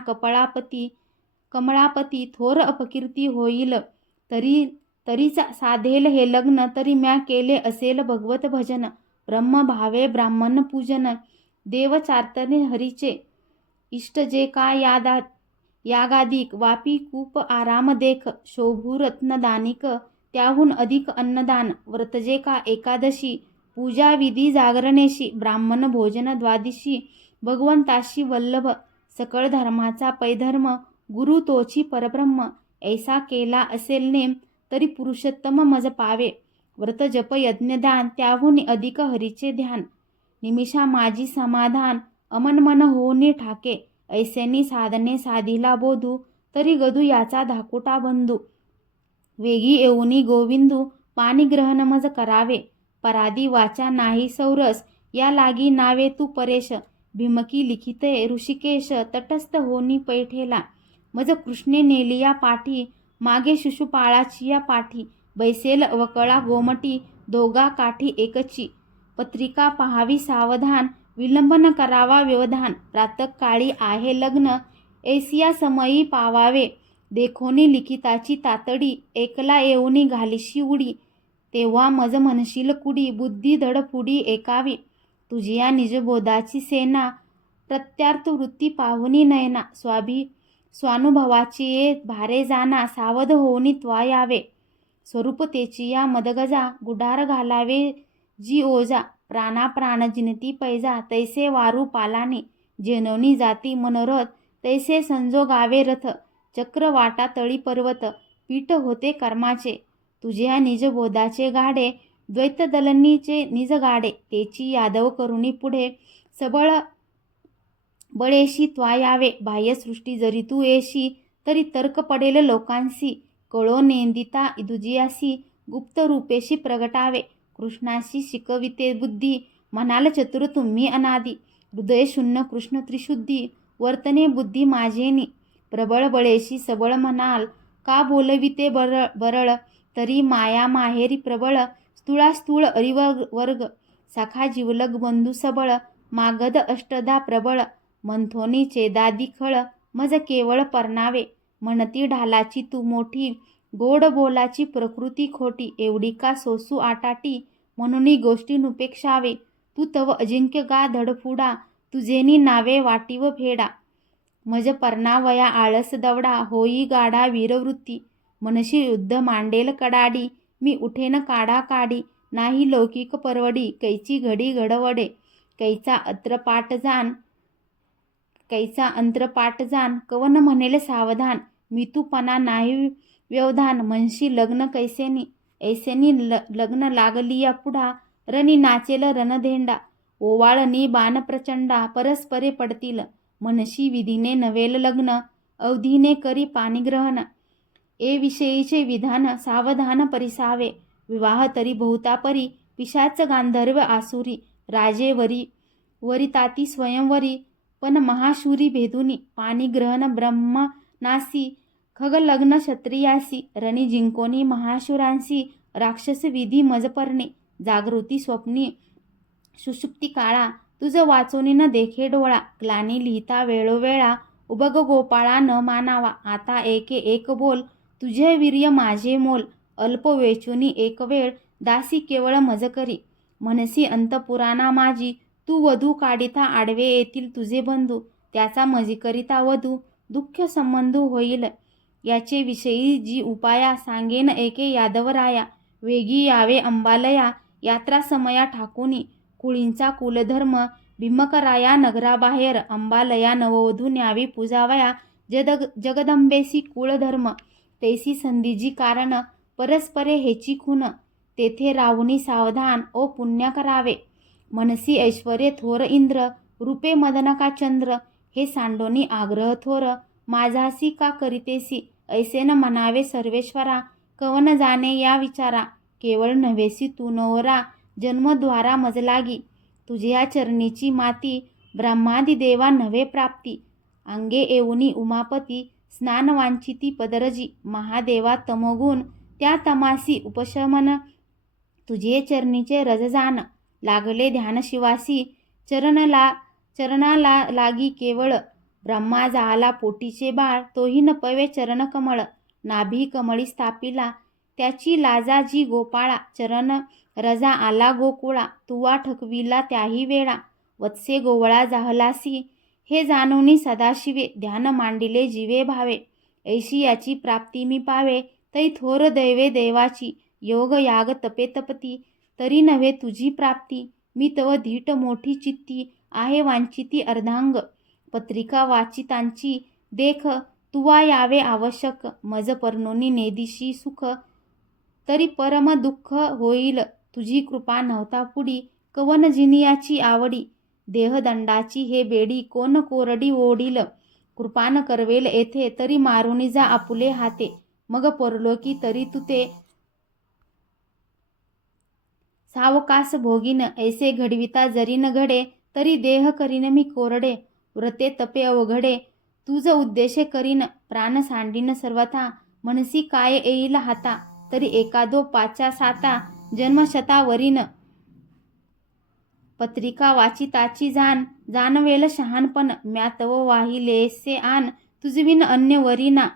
कमळापती, थोर अपकीर्ती होईल. तरीच साधेल हे लग्न, तरी म्या केले असेल भगवत भजन. ब्रह्म भावे ब्राह्मण पूजन, देव चार्तने हरीचे. इष्ट जे का यागादिक, वापी कूप आराम देख. शोभू रत्नदानिक, त्याहून अधिक अन्नदान. व्रत जे का एकादशी, पूजा विधी जागरणेशी. ब्राह्मण भोजन द्वादशी, भगवंताशी वल्लभ. सकळ धर्माचा पैधर्म, गुरु तोची परब्रह्म. ऐसा केला असेल नेम, तरी पुरुषोत्तम मज पावे. व्रत जप यज्ञदान, त्याहून अधिक हरीचे ध्यान. निमिषा माझी समाधान, अमन मन होऊनी ठाके. ऐसेनी साधने साधिला बोधू, तरी गदू याचा धाकुटा बंधू. वेगी येऊनी गोविंदू, पाणिग्रहण मज करावे. परादी वाचा नाही सौरस, या लागी नावे तू परेश. भीमकी लिखिते ऋषिकेश, तटस्थ होनी पैठेला. मज कृष्णे नेलिया पाठी, मागे शिशुपाळाची या पाठी. बैसेल वकळा गोमटी, दोघा काठी एकची. पत्रिका पहावी सावधान, विलंब न करावा व्यवधान. प्रातःकाळी आहे लग्न, ऐसिया समयी पावावे. देखोनी लिखिताची तातडी, एकला येऊनी घालीशी उडी. तेव्हा मज म्हणशील कुडी, बुद्धी धडफुडी ऐकावी. तुझिया निजबोधाची सेना, प्रत्यार्थ वृत्ती पाहुनी नयना. स्वानुभवाची ये भारे जाना, सावध होऊनी त्वा यावे. स्वरूप तेची या मदगजा, गुडार घालावे जी ओजा. प्राणाप्राण जिनती पैजा, तैसे वारू पालाने. जेनवनी जाती मनोरथ, तैसे संजोगावे रथ. चक्र वाटा तळी पर्वत, पीठ होते कर्माचे. तुझ्या निजबोधाचे गाडे, द्वैत दलनीचे निज गाडे. तेची यादव करुणी पुढे, सबळ बळेशी त्वा यावे. बाह्यसृष्टी जरी तू येशी, तरी तर्क पडेल लोकांसी. कळो नेंदिता दुजियासी, गुप्त रूपेशी प्रगटावे. कृष्णाशी शिकविते बुद्धी, म्हणाल चतुर तुम्ही अनादी. हृदय शून्य कृष्ण त्रिशुद्धी, वर्तने बुद्धी माझेनी. प्रबळ बळेशी सबळ म्हणाल, का बोलविते बरळ. तरी माया माहेरी प्रबळ, स्थूळास्थूळ अरिवर्ग. सखा जिवलग बंधू सबळ, मागध अष्टधा प्रबळ. मंथोनी चेदादी खळ, मज केवळ परनावे. म्हणती ढालाची तू मोठी, गोड बोलाची प्रकृती खोटी. एवढी का सोसू आटाटी, म्हणून गोष्टी नुपेक्षावे. तू तव अजिंक्य गा धडफुडा, तुझेनी नावे वाटीव फेडा. मज परणावया आळस दवडा. होई गाढा वीरवृत्ती. मनशी युद्ध मांडेल कडाडी. मी उठेन काढा काढी. नाही लौकिक परवडी. कैची घडी घडवडे. कैचा अंतरपाट जाण. कवन म्हणेल सावधान. मी तूपणा नाही व्यवधान. म्हणशी लग्न कैसेनी. ऐसेनी लग्न लागलिया पुढा. रणी नाचेल रणधेंडा. ओवाळणी बाण प्रचंडा. परस्परे पडतील. मनशी विधीने नवेल लग्न. अवधीने करी पाणीग्रहण. ए विषयीचे विधान सावधान परिसावे. विवाह तरी बहुतापरी. पिशाच गांधर्व आसुरी. राजे वरिताती स्वयंवरी. पण महाशूरी भेदुनी. पाणीग्रहण ब्रह्मनासी. खगलग्न क्षत्रियासी. रणी जिंकोनी महाशूरांसी. राक्षस विधी मजपर्णे. जागृती स्वप्नी सुषुप्ती काळा. तुझ वाचोनी न देखे डोळा. ग्लानी लिहिता वेळोवेळा. उबग गोपाळा न मानावा. आता एके एक बोल. तुझे वीर्य माझे मोल. अल्प वेचुनी एक वेळ. दासी केवळ मज करी. मनसी अंतपुराणा माझी. तू वधू काढिता आडवे येतील तुझे बंधू. त्याचा मजीकरिता वधू. दुःख संबंधू होईल. याचे विषयी जी उपाया. सांगेन एके यादवराया. वेगी यावे अंबालया. यात्रा समया ठाकुनी. कुळींचा कुलधर्म. भीमकराया नगराबाहेर. अंबालया नववधू न्यावी पूजावया. जगदंबेसी कुळधर्म. तैसी संधीजी कारण. परस्परे हेची खून. तेथे राहुनी सावधान. ओ पुण्य करावे. मनसी ऐश्वर्य थोर इंद्र. रूपे मदनका चंद्र. हे सांडोनी आग्रह थोर. माझासी का करितेसी. ऐसेन म्हणावे सर्वेश्वरा. कवन जाणे या विचारा. केवळ नव्हेसी तू नवरा. जन्मद्वारा मजलागी. तुझ्या चरणीची माती. ब्रह्मादी देवा नव्हे प्राप्ती. अंगे येऊनी उमापती. स्नान वांछिती पदरजी. महादेवा तमोगुण. त्या तमासी उपशमन. तुझे चरणीचे रजजान. लागले ध्यान शिवासी. चरणाला लागी केवळ. ब्रह्मा झाला पोटीचे बाळ. तोही न पवे चरण कमळ. नाभी कमळी स्थापिला. त्याची लाजाजी गोपाळा. चरण रजा आला गोकुळा. तुवा ठकविला त्याही वेळा. वत्से गोवळा जाहलासी. हे जाणूनी सदाशिवे. ध्यान मांडिले जीवे भावे. ऐशी याची प्राप्ती मी पावे. तै थोर दैवे देवाची. योग याग तपे तपती. तरी नव्हे तुझी प्राप्ती. मी तव धीट मोठी चित्ती. आहे वांछिती अर्धांग. पत्रिका वाचितांची देख. तुवा यावे आवश्यक. मज पर्णोनी नेदिशी सुख. तरी परम दुःख होईल. तुझी कृपा नव्हता पुढी. कवन जिनियाची आवडी. देहदंडाची हे बेडी. कोण कोरडी ओढील. कृपान करवेल येथे. तरी मारुनी जा आपुले हाते. मग परलोकी तरी तुते. सावकास भोगीन. ऐसे घडविता जरी न घडे. तरी देह करीन मी कोरडे. व्रते तपे अवघडे. तुझ उद्देशे करीन. प्राण सांडीन सर्वथा. मनसी काय येईल हाता. तरी एकादो पाचा साता. जन्मशतावरीन. पत्रिका वाचिताची जाणवेल शहाणपण. म्या तव वाहिलेसे आन. तुझविन अन्य वरीना.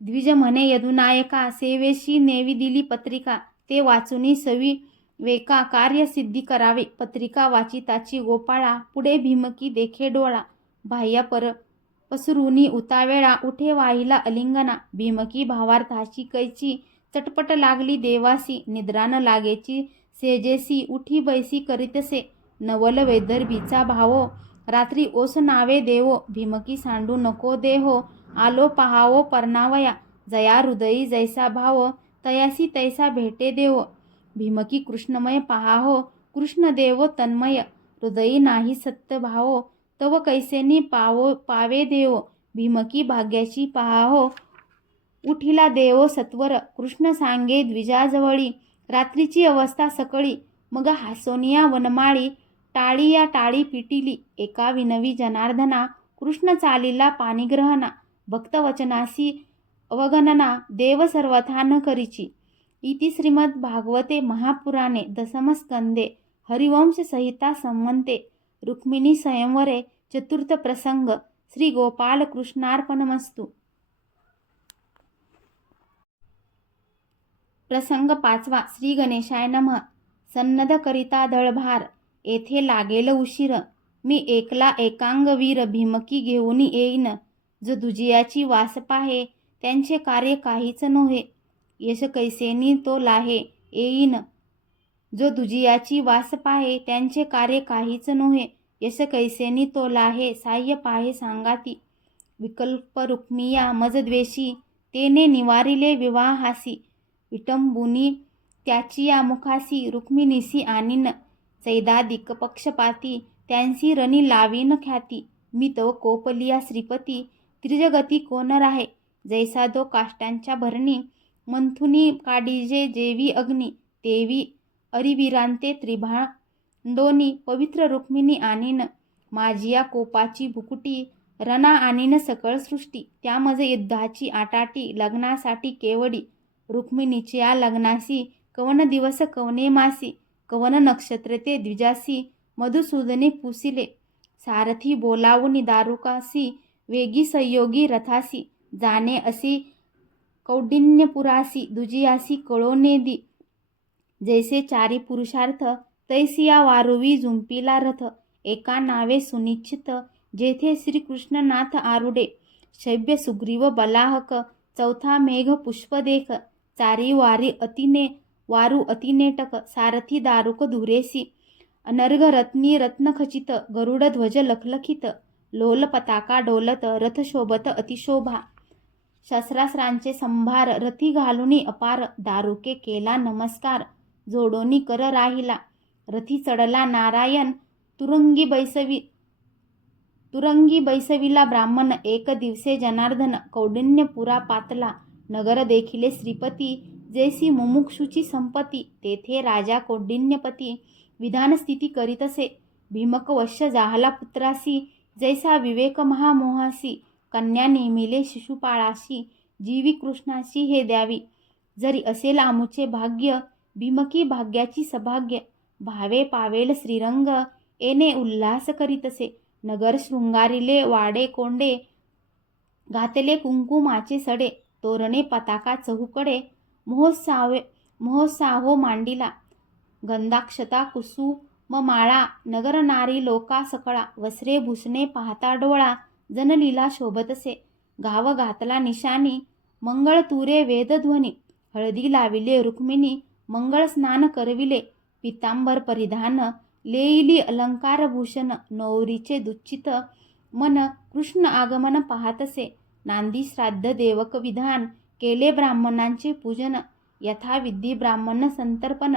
द्विज म्हणे यदुनायका. सेवेशी नेवी दिली पत्रिका. ते वाचुनी सवी वेका. कार्यसिद्धी करावे. पत्रिका वाचिताची गोपाळा. पुढे भीमकी देखे डोळा. बाह्या पसरुनी उतावेळा. उठे वाहिला अलिंगना. भीमकी भावार्थाची कैची. चटपट लागली देवासी. निद्रा न लागेची सेजेसी. उठी बैसी करीतसे. नवल वैदर्भीचा भावो. रात्री ओस नावे देवो. भीमकी सांडू नको देहो. आलो पहावो परणावया. जया हृदयी जैसा भाव. तयासी तैसा भेटे देव. भीमकी कृष्णमय पहाहो. कृष्ण देव तन्मय. हृदयी नाही सत्य भावो. तव कैसेनी पावे देव. भीमकी भाग्याची पहाहो. उठिला देव सत्वर. कृष्ण सांगे द्विजाजवळी. रात्रीची अवस्था सकळी. मग हासोनिया वनमाळी. टाळी या टाळी पिटिली. एका विनवी जनार्दना. कृष्ण चालिला पाणीग्रहणा. भक्तवचनासी अवगणना. देव सर्वथा न करीची. इति श्रीमद् भागवते महापुराणे दशमस्कंदे हरिवंश संहिता संमन्ते रुक्मिणी स्वयंवरे चतुर्थ प्रसंग. श्री गोपाल कृष्णार्पणमस्तु. प्रसंग 5. श्री गणेशाय नमः. सन्नद करिता दळभार. येथे लागेल उशीर. मी एकला एकांगवीर भीमकी घेऊन येईन. जो दुजियाची वास पाहे त्यांचे कार्य काहीच नोहे. यश कैसेनी तो लाहे येईन. जो दुजियाची वास पाहे त्यांचे कार्य काहीच नोहे. यश कैसेनी तो लाहे साह्य पाहे सांगाती. विकल्प रुक्मिया मज द्वेषी तेने निवारिले विवाहासी. विटंबुनी त्याची या मुखासी रुक्मिणीसी आणीन. चैदादिक पक्षपाती त्यांसी रणी लावीन ख्याती. मी तव कोपलिया श्रीपती त्रिजगती कोण राहे. जैसा दो काष्टांच्या भरणी मंथुनी काढीजे जेवी अग्नी. तेवी अरिवीरांते त्रिभांडोनी पवित्र रुक्मिणी आणीन. माझिया कोपाची भुकुटी रणा आणीन सकळ सृष्टी. त्यामज युद्धाची आटाटी लग्नासाठी केवडी. रुक्मिणीच्या लग्नासी कवन दिवस कवने मासी. कवन नक्षत्र ते द्विजासी मधुसूदने पुसिले. सारथी बोलावून दारुकासी वेगी संयोगी रथासी. जाणे असे कौंडिन्यपुरासी दुजियासी कळोने दी. जैसे चारी पुरुषार्थ तैसिया वारुवी जुंपीला रथ. एका नावे सुनिश्चित जेथे श्रीकृष्णनाथ आरुडे. शैब्य सुग्रीव बलाहक चौथा मेघ पुष्पदेख. चारी वारी अतिने वारू अतिनेटक. सारथी दारुक धुरेसी अनर्घ रत्नी रत्नखचित. गरुड ध्वज लखलखित लोल पताका डोलत. रथ शोभत अतिशोभा. शस्त्रास्त्रांचे संभार रथी घालुनी अपार. दारुके केला नमस्कार जोडोनी कर राहिला. रथी चढला नारायण तुरंगी बैसविला ब्राह्मण. एक दिवसे जनार्दन कौंडिन्यपुरा पातला. नगर देखिले श्रीपती जैसी मुमुक्षुची संपत्ती. तेथे राजा कौंडिन्यपती विधानस्थिती करीतसे. भीमक वश्य जाहला पुत्रासी जैसा विवेक महामोहासी. कन्या नेमिले शिशुपाळाशी जीवी कृष्णाशी हे द्यावी. जरी असेल आमुचे भाग्य भीमकी भाग्याची सभाग्य. भावे पावेल श्रीरंग येणे उल्हास करीतसे. नगर शृंगारिले वाडे कोंडे घातले कुंकुमाचे सडे. तोरणे पताका चहूकडे महोत्साहो मांडिला. गंधाक्षता कुसुम माळा नगर नारी लोका सकळा. वस्त्रे भूषणे पाहता डोळा जनलीला शोभतसे. गाव घातला निशाणी मंगळ तुरे वेदध्वनी. हळदी लाविले रुक्मिणी मंगळ स्नान करविले. पितांबर परिधान लेईली अलंकार भूषण. नवरीचे दुच्चित मन कृष्ण आगमन पाहतसे. नांदी श्राद्ध देवक विधान केले ब्राह्मणांचे पूजन. यथाविधी ब्राह्मण संतर्पण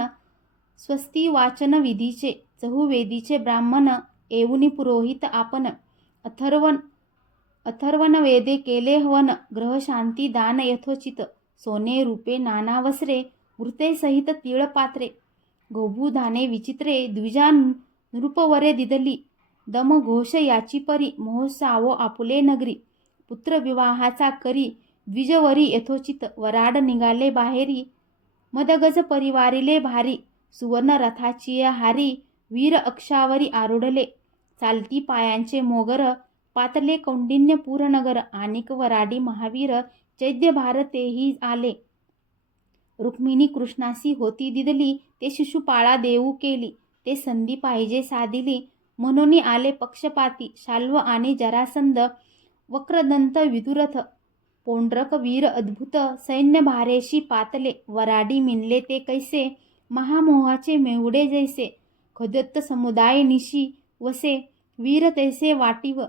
स्वस्ती वाचन विधीचे. चहुवेदीचे ब्राह्मण येऊनी पुरोहित आपण. अथर्वण वेदे केले हवन. ग्रहशांती दान यथोचित. सोने रूपे नाना वस्त्रे वृते सहित तिळपात्रे. गोभूधाने विचित्रे द्विजा नृपवरे दिदली. दम घोष याची परी महोत्सावो आपुले नगरी. पुत्र विवाहाचा करी द्विजवरी यथोचित. वराड निघाले बाहेरी मदगज परिवारिले भारी. सुवर्ण रथाची हारी वीर अक्षावरी आरुढले. चालती पायांचे मोगर पातले कौंडिन्यपूर नगर. आणिक वराडी महावीर चैद्य भारतेही आले. रुक्मिणी कृष्णासी होती दिदली. ते शिशुपाळा देऊ केली. ते संधी पाहिजे साधिली म्हणून आले पक्षपाती. शाल्व आणि जरासंध वक्रदंत विदुरथ. पोंड्रक वीर अद्भुत सैन्य भारेशी पातले. वराडी मिनले ते कैसे महामोहाचे मेवडे जैसे. खद्योत समुदाय निशी वसे वीर तैसे वाटीव.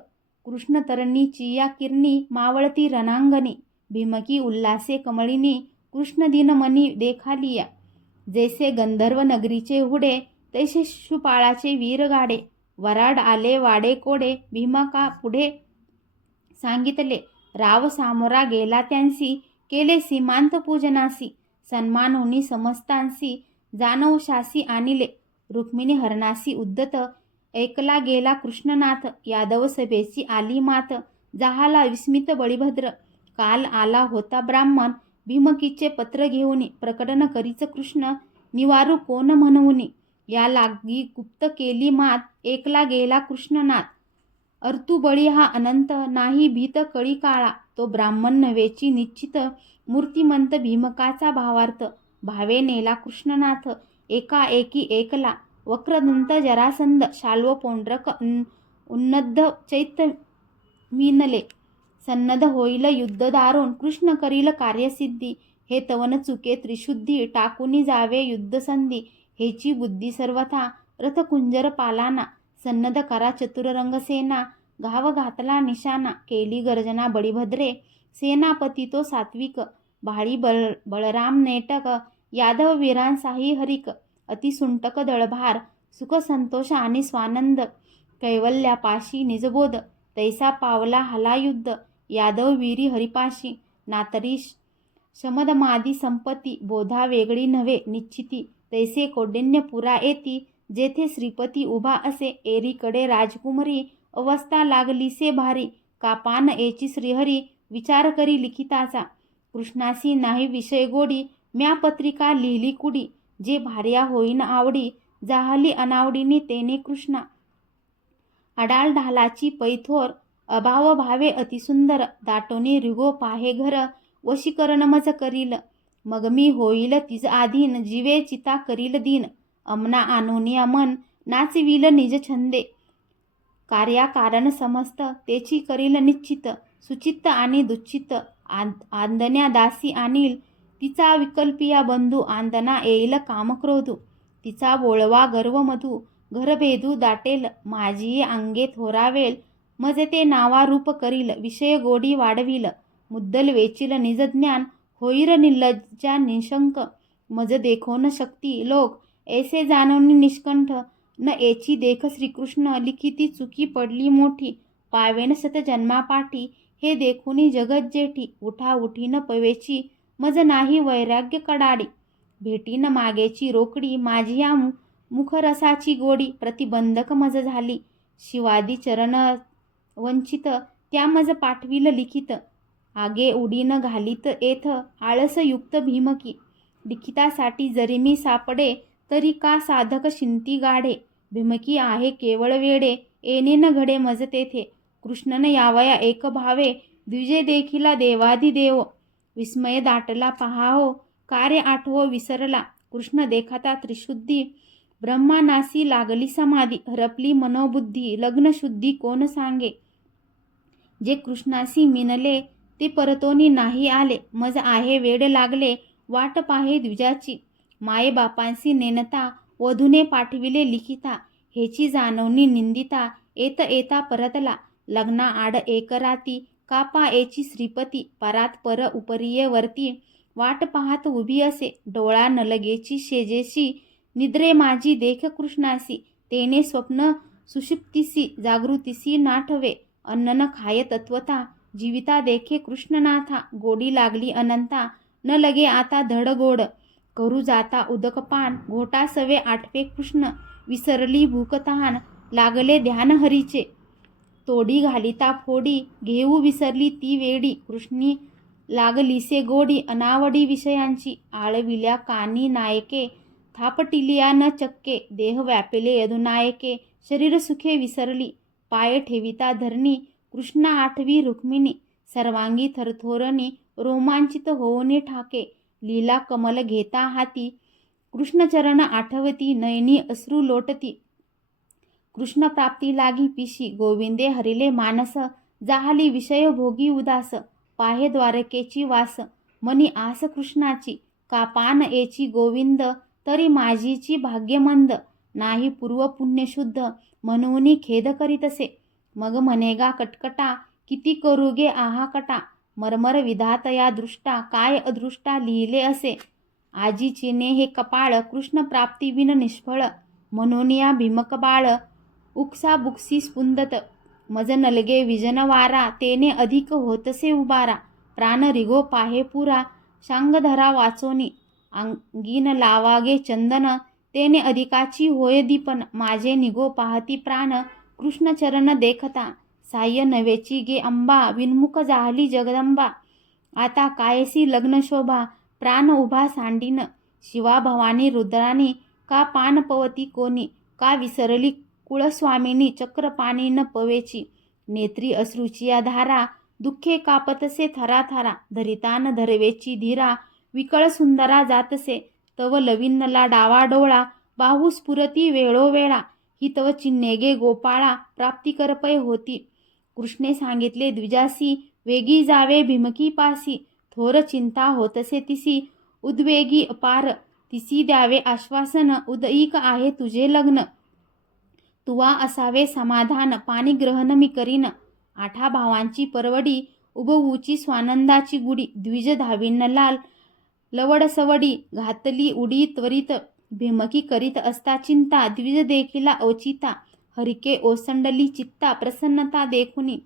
कृष्ण तरणीची या किरणी मावळती रणांगणी. भीमकी उल्हासे कमळिनी कृष्ण दिनमणी देखालिया. जैसे गंधर्व नगरीचे हुडे तैसे शिशुपाळाचे वीर गाडे. वराड आले वाडे कोडे भीमका पुढे सांगितले. राव सामोरा गेला त्यांसी केले सीमांत पूजनासी. सन्मानोनी समस्तांसी जानवशासी आणिले. रुक्मिणी हरणासी उद्धत ऐकला गेला कृष्णनाथ. यादव सभेची आली मात जाहाला विस्मित बळीभद्र. काल आला होता ब्राह्मण भीमकीचे पत्र घेऊनी. प्रकटन करीच कृष्ण निवारू कोण म्हणूनी. या लागी गुप्त केली मात ऐकला गेला कृष्णनाथ. अर्तुबळी हा अनंत नाही भीत कळी काळा. तो ब्राह्मण नव्हेची निश्चित मूर्तिमंत भीमकाचा भावार्थ. भावे नेला कृष्णनाथ एका एकी ऐकला. वक्रदंत जरासंध शाल्व पोंड्रक उन्नद्ध चैत्य मीनले सन्नद्ध होईल युद्ध दारुण कृष्ण करील कार्यसिद्धी हे तवन चुके त्रिशुद्धी टाकूनी जावे युद्धसंधी हेची बुद्धी सर्वथा रथकुंजर पालाना सन्नद्ध करा चतुररंग सेना घाव घातला निशाणा केली गर्जना बळीभद्रे सेनापती तो सात्विक भाळी बळराम नेटक यादव वीरांसाही हरिक अतिसुंटक दळभार सुख संतोष आणि स्वानंद कैवल्यापाशी निजबोध तैसा पावला हला युद्ध यादव वीरी हरिपाशी नातरी शमदमादी संपत्ती बोधा वेगळी नव्हे निश्चिती तैसे कौंडिन्य पुरा येती जेथे श्रीपती उभा असे एरीकडे राजकुमारी अवस्था लागलीसे भारी कापान एची श्रीहरी विचार करी लिखिताचा कृष्णासी नाही विषय गोडी म्या पत्रिका लिहिली कुडी जे भार्या होईन आवडी जाहली अनावडीने तेने कृष्णा अडाल ढालाची पैथोर अभाव भावे अतिसुंदर दाटोनी रिगो पाहे घर वशीकरण मज करील मग मी होईल तिज आधीन जीवे चिता करील दीन अमना आनोनिया मन नाचविल निज छंदे कार्याकारण समस्त तेची करील निश्चित सुचित्त आणि दुच्चित्त आंदण्या दासी आणील तिचा विकल्पिया बंधू आंदना येईल कामक्रोधू तिचा बोळवा गर्व मधू घरभेदू दाटेल माझी अंगे थोरावेल मजे ते नावारूप करील विषय गोडी वाढविल मुद्दल वेचिल निजज्ञान होईर निर्लज्जा निशंक मज देखोन शक्ती लोक ऐसे जाणवणी निष्कंठ न एची देख श्रीकृष्ण लिखिती चुकी पडली मोठी पावेन सत जन्मापाठी हे देखुनी जगत जेठी उठा उठीन पवेची मज नाही वैराग्य कडाडी भेटीन मागेची रोकडी माझी या मुखरसाची गोडी प्रतिबंधक मज झाली शिवादी चरण वंचित त्या मज पाठविल लिखित आगे उडीन घालीत येथ आळसयुक्त भीमकी लिखितासाठी जरी मी सापडे तरी का साधक शिंती गाढे भीमकी आहे केवळ वेडे येणे न घडे मज तेथे कृष्णन यावया एक भावे द्विजे देखिला देवाधिदेव विस्मय दाटला पहाहो कार्य आठवो विसरला कृष्ण देखाता त्रिशुद्धी ब्रह्मानासी लागली समाधी हरपली मनोबुद्धी लग्नशुद्धी कोण सांगे जे कृष्णासी मिनले ते परतोनी नाही आले मज आहे वेड लागले वाट पाहे द्विजाची माये बापांसी नेनता वधूने पाठविले लिखिता हेची जाणवणी निंदिता येत येता परतला लग्ना आड एक राती कापा एची श्रीपती परात पर उपरिये वरती वाट पाहत उभी असे डोळा नलगेची शेजेशी निद्रे माझी देख कृष्णासी तेने स्वप्न सुषुप्तीसी जागृतीसी नाठवे अन्न न खाय तत्वता जीविता देखे कृष्णनाथा गोडी लागली अनंता न लगे आता धड गोड करू जाता उदकपान घोटा सवे आठवे कृष्ण विसरली भूकतहान लागले ध्यान हरीचे तोडी घालिता फोडी घेऊ विसरली ती वेडी कृष्णी लागलीसे गोडी अनावडी विषयांची आळविल्या कानी नायके थापटिलिया न चक्के देह व्यापिले यदुनायके शरीर सुखे विसरली पाय ठेविता धरणी कृष्ण आठवी रुक्मिणी सर्वांगी थरथोरणी रोमांचित होऊने ठाके लीला कमल घेता हाती कृष्णचरण आठवती नयनी अश्रू लोटती कृष्ण प्राप्ती लागी पिशी गोविंदे हरिले मानस जाहली विषय भोगी उदास पाहे द्वारकेची वास मनी आस कृष्णाची का पान एची गोविंद तरी माझीची भाग्यमंद नाही पूर्व पुण्य शुद्ध म्हणून खेद करीतसे मग मनेगा कटकटा किती करूगे आहा कटा मरमर विधातया दृष्टा काय अदृष्टा लिहिले असे आजीचीने हे कपाळ कृष्ण प्राप्ती विन निष्फळ म्हणून या भीमक बाळ उक्सा बुक्सी स्पुंदत मज नलगे विजन वारा तेने अधिक होतसे उबारा प्राण रिगो पाहे पुरा शांगधरा वाचोनी अंगीन लावागे चंदन तेने अधिकाची होय दीपन माझे निगो पाहती प्राण कृष्णचरण देखता साह्य नवेची गे अंबा विन्मुख जाहली जगदंबा आता कायसी लग्न शोभा प्राण उभा सांडीन शिवा भवानी रुद्रानी का पानपवती कोणी का विसरली कुळस्वामिनी चक्रपाणी न पवेची नेत्री अश्रूची धारा दुःखे कापतसे थराथरा धरितान धरवेची धीरा विकळ सुंदरा जातसे तव लविन्नला डावा डोळा बाहू स्फुरती वेळोवेळा ही तव चिन्हेगे गोपाळा प्राप्तिकरपय होती. कृष्णे सांगितले द्विजासी वेगी जावे भीमकी पासी. थोर चिंता होतसे तिसी उद्वेगी अपार. तिसी द्यावे आश्वासन उदयिक आहे तुझे लग्न. तुवा असावे समाधान पाणी ग्रहण मी करीन. आठा भावांची परवडी उभवूची स्वानंदाची गुडी. द्विज धाविन्न लाल लवड सवडी घातली उडी त्वरित. भीमकी करीत असता चिंता द्विज देखिला औचिता. हरिके ओसंडली चित्ता प्रसन्नता देखुनी.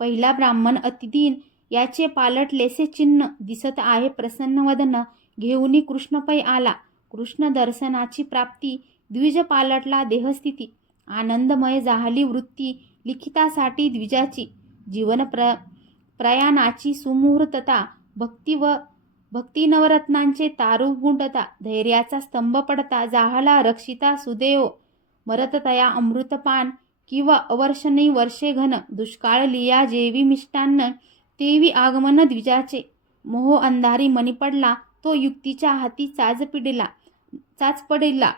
पहिला ब्राह्मण अतिदीन याचे पालटलेसे चिन्ह. दिसत आहे प्रसन्न वदन घेऊनी कृष्ण पै आला. कृष्ण दर्शनाची प्राप्ती द्विज पालटला देहस्थिती. आनंदमय जाहली वृत्ती लिखितासाठी द्विजाची. जीवन प्रयाणाची सुमुहूर्तता भक्ती नवरत्नांचे तारू गुंडता. धैर्याचा स्तंभ पडता जाहला रक्षिता सुदेव. मरततया अमृतपान किंवा अवर्षणी वर्षे घन. दुष्काळ लिया जेवी मिष्टान्न तेवी आगमन द्विजाचे. मोह अंधारी मनी पडला तो युक्तीच्या हाती चाच पडिला.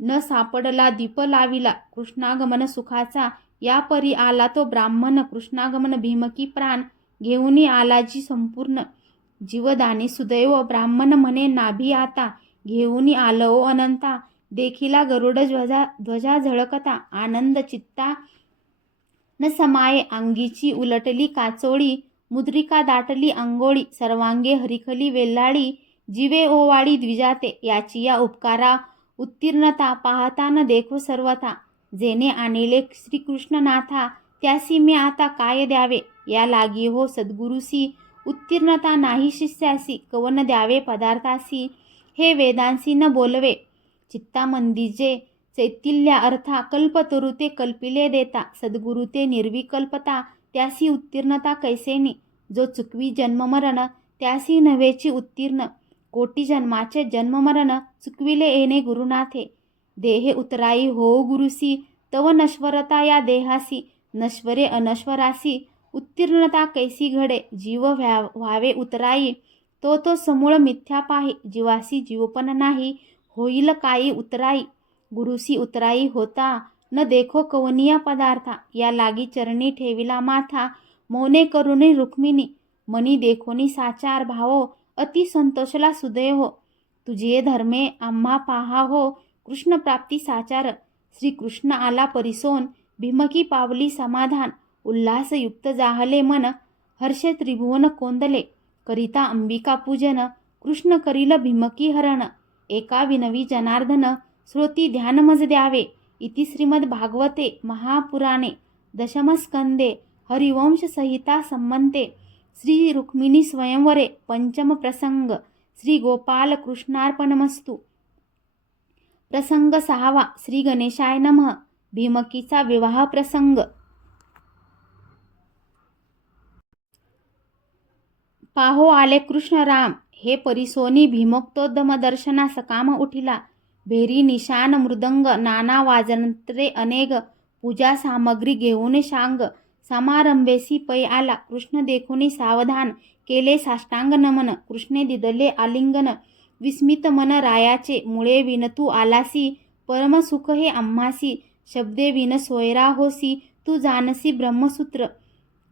न सापडला दीप लाविला. कृष्णागमन सुखाचा या परी आला तो ब्राह्मण. कृष्णागमन भीमकी प्राण घेऊनी आला जी संपूर्ण. जीवदानी सुदैव ब्राह्मण म्हणे नाभी आता. घेऊनी आलो अनंता देखिला गरुड ध्वजा झळकता. आनंद चित्ता न समाये अंगीची उलटली काचोळी. मुद्रिका दाटली अंगोळी सर्वांगे हरिखली वेल्लाळी. जीवे ओवाळी द्विजाते याची या उपकारा उत्तीर्णता. पाहता न देखो सर्वथा जेने आणले श्रीकृष्णनाथा. त्यासी मी आता काय द्यावे या लागी हो सद्गुरुसी. उत्तीर्णता नाही शिष्यासी कवन द्यावे पदार्थासी. हे वेदांसी न बोलवे चित्तामंदीजे चैतिल्या अर्था. कल्पतरु ते कल्पिले देता सद्गुरु ते निर्विकल्पता. त्यासी उत्तीर्णता कैसेनी जो चुकवी जन्ममरण. त्यासी नव्हेची उत्तीर्ण कोटी जन्माचे जन्ममरण. चुकविले येणे गुरुनाथे देहे उतराई हो गुरुसी. तव नश्वरता या देहासी नश्वरे अनश्वरासी. उत्तीर्णता कैसी घडे जीव व्हावे उतराई. तो समूळ मिथ्या पाही जीवासी जीवपण नाही. होईल काही उतराई गुरुसी उतराई होता. न देखो कवनिया पदार्था या लागी चरणी ठेविला माथा. मौने करुणी रुक्मिणी मनी देखोनी साचार भावो. अति संतोषला सुदैव तुझे धर्मे आम्हा पाहा हो. कृष्ण प्राप्ती साचार श्रीकृष्ण आला परिसोन. भीमकी पावली समाधान उल्हासयुक्त जाहले मन. हर्षे त्रिभुवन कोंदले करिता अंबिका पूजन. कृष्ण करील भीमकी हरण एका विनवी जनार्दन. श्रोती ध्यान मज द्यावे इति श्रीमद भागवते महापुराणे दशमस्कंदे हरिवंश संहिता संमंते श्री रुक्मिणी स्वयंवरे पंचम प्रसंग. श्री गोपाल कृष्णार्पणमस्तु. प्रसंग 6. श्री गणेशाय नमः. भीमकीचा विवाह प्रसंग. पाहो आले कृष्ण राम हे परिसोनी. भीमोक्तोद्यम दर्शना सकाम उठिला. भेरी निशान मृदंग नाना वाजंत्रे अनेक. पूजा सामग्री घेऊन शांग समारंभेसी पै आला. कृष्ण देखुनी सावधान केले साष्टांग नमन. कृष्णे दिदले आलिंगन विस्मित मन रायाचे. मुळे विन तू आलासी परम सुख हे आम्हासी. शब्दे विन सोयरा होसी तू जानसी ब्रह्मसूत्र.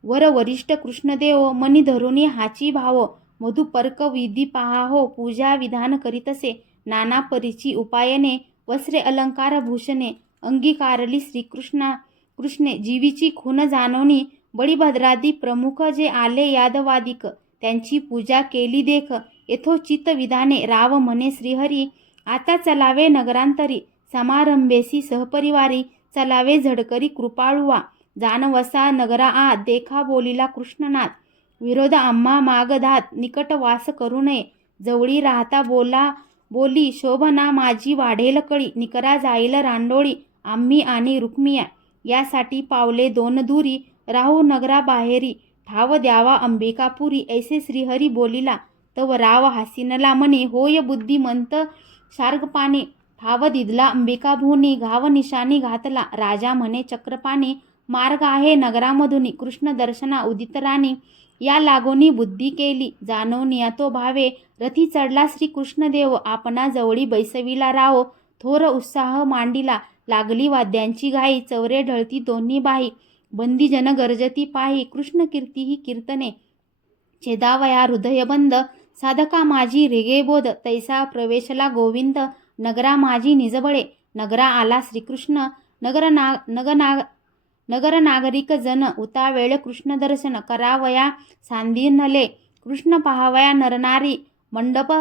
वर वरिष्ठ कृष्णदेव मनी धरुनी हाची भाव. मधुपर्क विधी पहा हो पूजा विधान करीतसे. नाना परीची उपायने वस्त्रे अलंकार भूषणे. अंगीकारली कृष्णे जीवीची खून जाणवणी. बळीभद्रादी प्रमुख जे आले यादवादिक. त्यांची पूजा केली देख यथोचित विधाने. राव म्हणे श्रीहरी आता चलावे नगरांतरी. समारंभेसी सहपरिवारी चलावे झडकरी कृपाळुवा. जानवसा नगरा आ देखा बोलिला कृष्णनाथ. विरोध आम्हा मागधात निकट वास करू नये. जवळी राहता बोली शोभना माझी वाढेल कळी. निकरा जाईल रांडोळी आम्ही आणि रुक्मिया. यासाठी पावले 2 दुरी राहू नगरा बाहेरी. ठाव द्यावा अंबिकापुरी ऐसे श्रीहरी बोलिला. तव राव हासिनला म्हणे होय बुद्धिमंत शार्गपाणी. ठाव दिदला अंबिका भूनी घाव निशाणी घातला. राजा म्हणे चक्रपाणी मार्ग आहे नगरामधुनी. कृष्ण दर्शना उदित राणी या लागोनी बुद्धी केली. जाणवनिया तो भावे रथी चढला श्री कृष्णदेव. आपणा जवळी बैसविला राव थोर उत्साह मांडीला लागली वाद्यांची घाई, चवरे ढळती दोन्ही बाही, बंदी जन गर्जती पाही, कृष्ण कीर्ती ही कीर्तने छेदावया हृदयबंद, साधका माझी रेगे बोध, तैसा प्रवेशला गोविंद, नगरा माझी निजबळे, नगरा आला श्रीकृष्ण, नगर नागरिक जन, उतावेळ कृष्ण दर्शन, करावया सांदिनले, कृष्ण पाहावया नरनारी, मंडप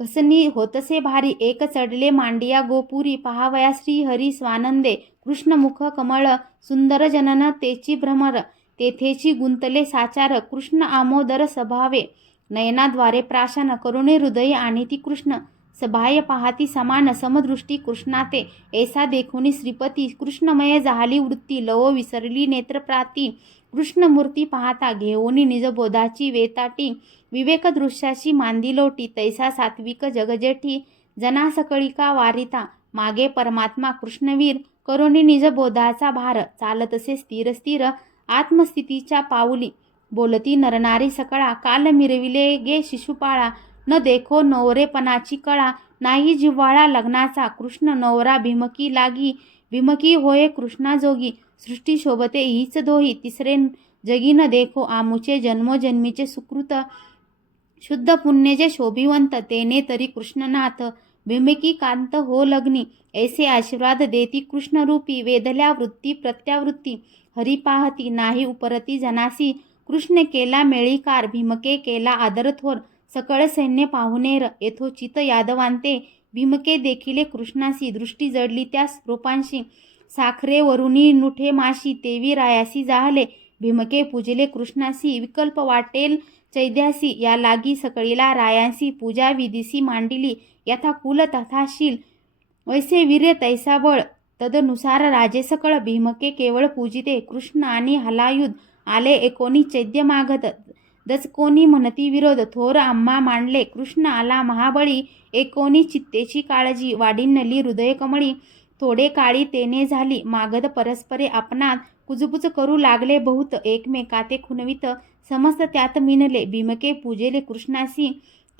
कसनी होतसे भारी, एक चढले मांडिया गोपुरी, पाहावया श्री हरी स्वानंदे, कृष्ण मुख कमळ सुंदर जनन तेची भ्रमर, तेथेची गुंतले साचार, कृष्ण आमोदर स्वभावे, नयनाद्वारे प्राशन, करुणे हृदय आणि ती कृष्ण, सबाह्य पाहाती समान, समदृष्टी कृष्णाते, ऐसा देखोनी श्रीपती, कृष्णमय झाली वृत्ती, लव विसरली नेत्रप्राती, कृष्णमूर्ती पाहता घेऊनी निजबोधाची वेताटी, विवेक दृश्याची मांदी लोटी, तैसा सात्विक जगजेठी, जना सकळिका वारिता, मागे परमात्मा कृष्णवीर, करुणी निजबोधाचा भार, चालतसे स्थिर स्थिर आत्मस्थितीच्या पाऊली, बोलती नरनारी सकळा, काल मिरविले गे शिशुपाळा, न देखो नवरेपणाची कळा, नाही जिव्हाळा लग्नाचा, कृष्ण नवरा भीमकी लागी, भीमकी होय कृष्णाजोगी, सृष्टी शोभते हीच दोही, तिसरे जगी न देखो आमुचे जन्मोजन्मीचे सुकृत, शुद्ध पुण्यजे शोभिवंत, तेने तरी कृष्णनाथ, भीमकी कांत हो लग्नी, ऐसे आशीर्वाद देती कृष्णरूपी, वेधल्या वृत्ती प्रत्यावृत्ती, हरी पाहती नाही उपरती जनासी, कृष्ण केला मेळीकार, भीमके केला आदर थोर, सकळ सैन्य पाहुणेर, यथोचित यादवांते, भीमके देखिले कृष्णासी, दृष्टी जडली त्या रूपांशी, साखरे वरुणी नुठे माशी, तेवी रायासी जाहले, भीमके पूजले कृष्णासी, विकल्प वाटेल चैद्यासी, या लागी सकळीला रायांसी, पूजा विधीसी मांडिली, यथा कुल तथाशील, वैसे वीर्य तैसा बळ, तदनुसार राजे सकळ, भीमके केवळ पूजिते, कृष्ण आणि हलायुध आले एकोणी चैद्य मागत, दचकोनी म्हणती विरोध, थोर आम्हा मांडले, कृष्ण आला महाबळी, एकोणी चित्तेची काळजी, वाढीनली हृदय कमळी, थोडे काळी तेने झाली, मागद परस्परे आपणात, कुजबुज करू लागले बहुत, एकमेकाते खुनवित, समस्त त्यात मिनले, भीमके पूजेले कृष्णासी,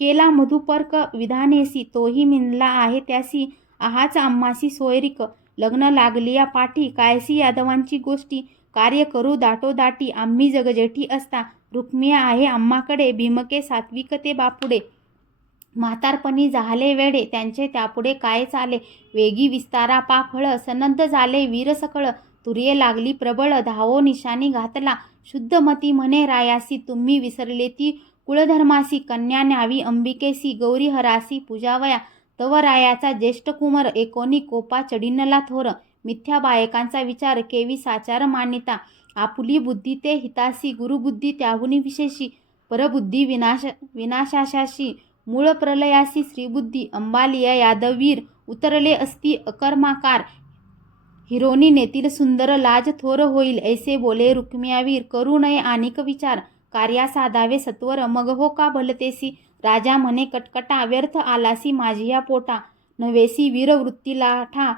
केला मधुपर्क विधानेसी, तोही मिनला आहे त्यासी, आहाच आम्हासी सोयरिक, लग्न लागलिया पाठी, कायसी यादवांची गोष्टी, कार्य करू दाटोदाटी, आम्ही जगजेठी असता, रुक्मिया आहे आम्हाकडे, भीमके सात्विक ते बापुडे, म्हातारपणी झाले वेडे, त्यांचे त्यापुढे काय चाले, वेगी विस्तारा पाफळ, सनद्ध झाले वीर सकळ, तुर्ये लागली प्रबळ, धावो निशाणी घातला, शुद्धमती म्हणे रायासी, तुम्ही विसरले ती कुळधर्मासी, कन्या न्यावी अंबिकेसी, गौरी हरासी पूजावया, तव रायाचा ज्येष्ठ कुमार, एकोणी कोपा चढीनला थोर, मिथ्या बायकांचा विचार केवी साचार मानिता, आपुली बुद्धी ते हितासी, गुरुबुद्धी त्याहुनी विशेषी, परबुद्धी विनाशाशाशी, मूळ प्रलयासी श्रीबुद्धी, अंबालिया यादवीर उतरले असती अकर्माकार, हिरोनी नेतील सुंदर लाज थोर होईल, ऐसे बोले रुक्मियावीर, करू नये आनिक विचार, कार्या साधावे सत्वर, मग हो का भलतेसी, राजा म्हणे कटकटा, व्यर्थ आलासी माझी या पोटा, नवेसी वीरवृत्ती लाठा,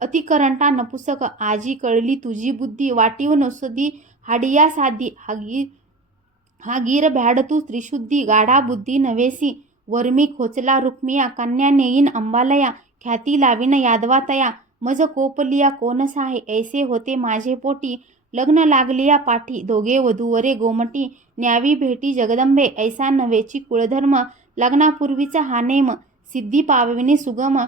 अतिकरंटा नपुसक, आजी कळली तुझी बुद्धी, वाटीव नसदी हाडिया साधी, हा गीर भ्याड तू त्रिशुद्धी, गाढा बुद्धी नवेसी, वर्मी खोचला रुक्मिया, कन्या नेईन अंबालया, ख्याती लावीन यादवातया, मज कोपलिया कोण साहे, ऐसे होते माझे पोटी, लग्न लागलिया पाठी, दोघे वधूवरे गोमटी, न्यावी भेटी जगदंबे, ऐसा नवेची कुळधर्म, लग्नापूर्वीचा हा नेम, सिद्धी पावविनी सुगम,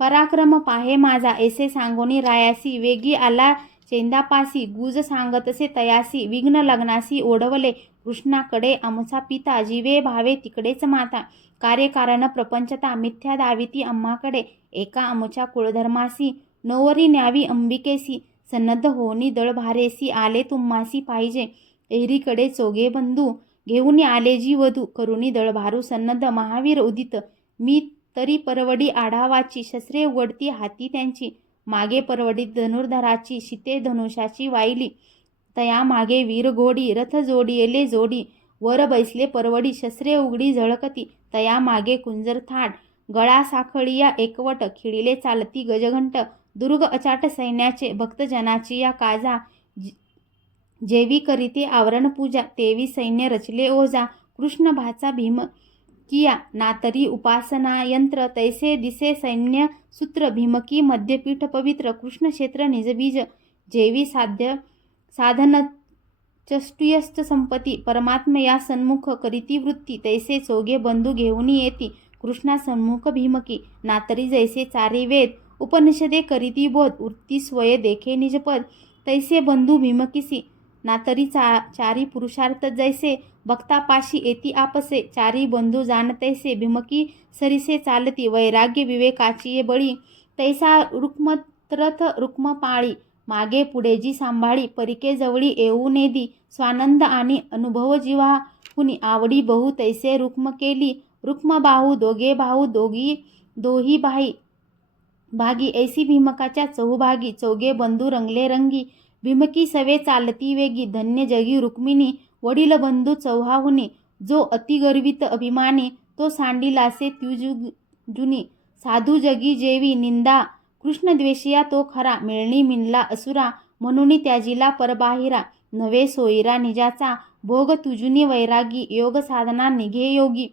पराक्रम पाहे माझा, ऐसे सांगोनी रायासी, वेगी आला चैंदापासी, गुज सांगतसे तयासी, विघ्न लग्नासी ओढवले, कृष्णाकडे आमचा पिता, जीवे भावे तिकडेच माता, कार्यकारण प्रपंचता, मिथ्या दाविती आम्हाकडे, एका आमच्या कुळधर्मासी, नवरी न्यावी अंबिकेसी, सन्नद्ध होनी दळ भारेसी, आले तुम्हासी पाहिजे, एरीकडे चोगे बंधू, घेऊन आले जी वधू, करुणी दळभारू सन्नद्ध, महावीर उदित, मी तरी परवडी आढावाची, शस्त्रे उघडती हाती त्यांची, मागे परवडी धनुर्धराची, शिते धनुषाची वाहिली, तया मागे वीर घोडी, रथ जोडियेले जोडी, वर बैसले परवडी, शस्त्रे उघडी झळकती, तया मागे कुंजर थाट, गळा साखळिया एकवट, खिळीले चालती गजघंट, दुर्ग अचाट सैन्याचे, भक्तजनाची या काजा, जेवी करीते आवरण पूजा, तेवी सैन्य रचले ओजा, कृष्ण भाचा भीम किया नातरी उपासना यंत्र तैसे दिसे सैन्य सूत्र भीमकी मध्यपीठ पवित्र कृष्ण क्षेत्र निजबीज जेवी साध्य साधन चष्टुयश्च संपत्ती परमात्मया सन्मुख करीती वृत्ती तैसे चौघे बंधू घेऊन येती कृष्णा सन्मुख भीमकी नातरी जैसे चारी वेद उपनिषदे करीती बोध वृत्ती स्वये देखे निजपद तैसे बंधू भीमकीसी नातरी चारी पुरुषार्थ जैसे भक्तापाशी येती आपसे चारी बंधू जाणतैसे भीमकी सरिसे चालती वैराग्य विवेकाची ये बळी तैसा रुक्मरथ रुक्मपाळी मागे पुढे जी सांभाळी परिके जवळी येऊ नेदी स्वानंद आणि अनुभव जीवा कुणी आवडी बहु तैसे रुक्म केली रुक्म बाहू दोघे भाऊ दोही भागी ऐसी भीमकाच्या चौभागी चौघे बंधू रंगले रंगी भीमकी सवे चालती वेगी धन्य जगी रुक्मिणी वडील बंधू चौहाहुनी जो अति गर्वित अभिमानी तो सांडिलासे जुनी साधू जगी जेवी निंदा कृष्णद्वेषिया तो खरा मिळणी मिनला असुरा म्हणून त्याजिला परबाहिरा नवे सोयरा निजाचा भोग तुजुनी वैरागी योग साधना निघे योगी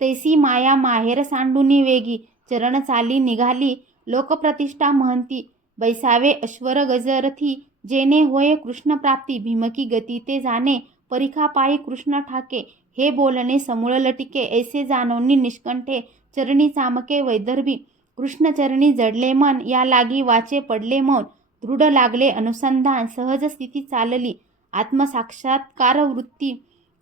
तैसी माया माहेर सांडुनी वेगी चरण चाली निघाली लोकप्रतिष्ठा महंती बैसावे अश्वर गजरथी जेने होय कृष्ण प्राप्ती भीमकी गती ते जाणे परिखा पायी कृष्ण ठाके हे बोलणे समूळ लटिके ऐसे जाणवणी निष्कंठे चरणी चामके वैदर्भी कृष्णचरणी जडले मन या लागी वाचे पडले मौन दृढ लागले अनुसंधान सहज स्थिती चालली आत्मसाक्षात्कार वृत्ती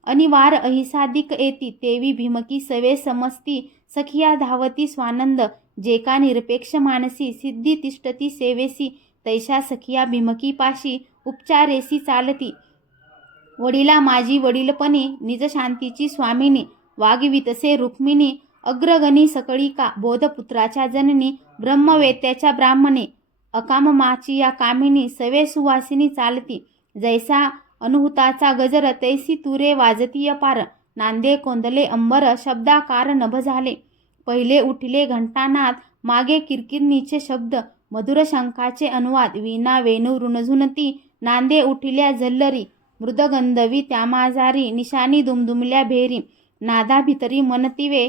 अनिवार अहिसाधिक येती तेवी भीमकी सवे समजती सखिया धावती स्वानंद जे का निरपेक्ष मानसी सिद्धी तिष्ठती सेवेसी तैशा सखिया भीमकी पाशी उपचारेसी चालती वडिला माझी वडीलपणी निज शांतीची स्वामिनी वागवितसे रुक्मिणी अग्रगणी सकळिका बोधपुत्राच्या जननी ब्रह्मवेत्याच्या ब्राह्मणी अकाममाची या कामिनी सवे सुवासिनी चालती जैसा अनुहुताचा गजर तैसी तुरे वाजती अपार नांदे कोंदले अंबर शब्दाकार नभ झाले पहिले उठले घंटानाद मागे किरकिरणीचे शब्द मधुर शंखाचे अनुवाद वीणा वेणू ऋणझुनती नांदे उठल्या झल्लरी मृदगंधवी त्यामाजारी निशाणी दुमदुमल्या भेरी नादा भितरी मनतिवे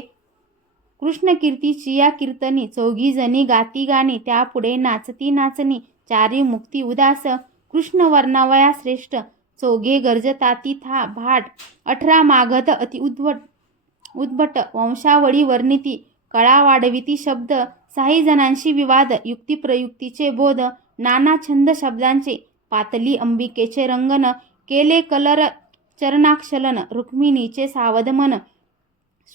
कृष्ण कीर्तीची या कीर्तनी चौघी जणी गाती गाणी त्यापुढे नाचती नाचणी चारी मुक्ती उदास कृष्ण वर्णावया श्रेष्ठ चौघे गर्जताती था भाट 18 मागध अति उद्भट वंशावळी वर्णिती कळा वाढविती शब्द 6 जणांशी विवाद युक्तिप्रयुक्तीचे बोध नाना छंद शब्दांचे पातली अंबिकेचे रंगन केले कलर चरणाक्षलन रुक्मिणीचे सावध मन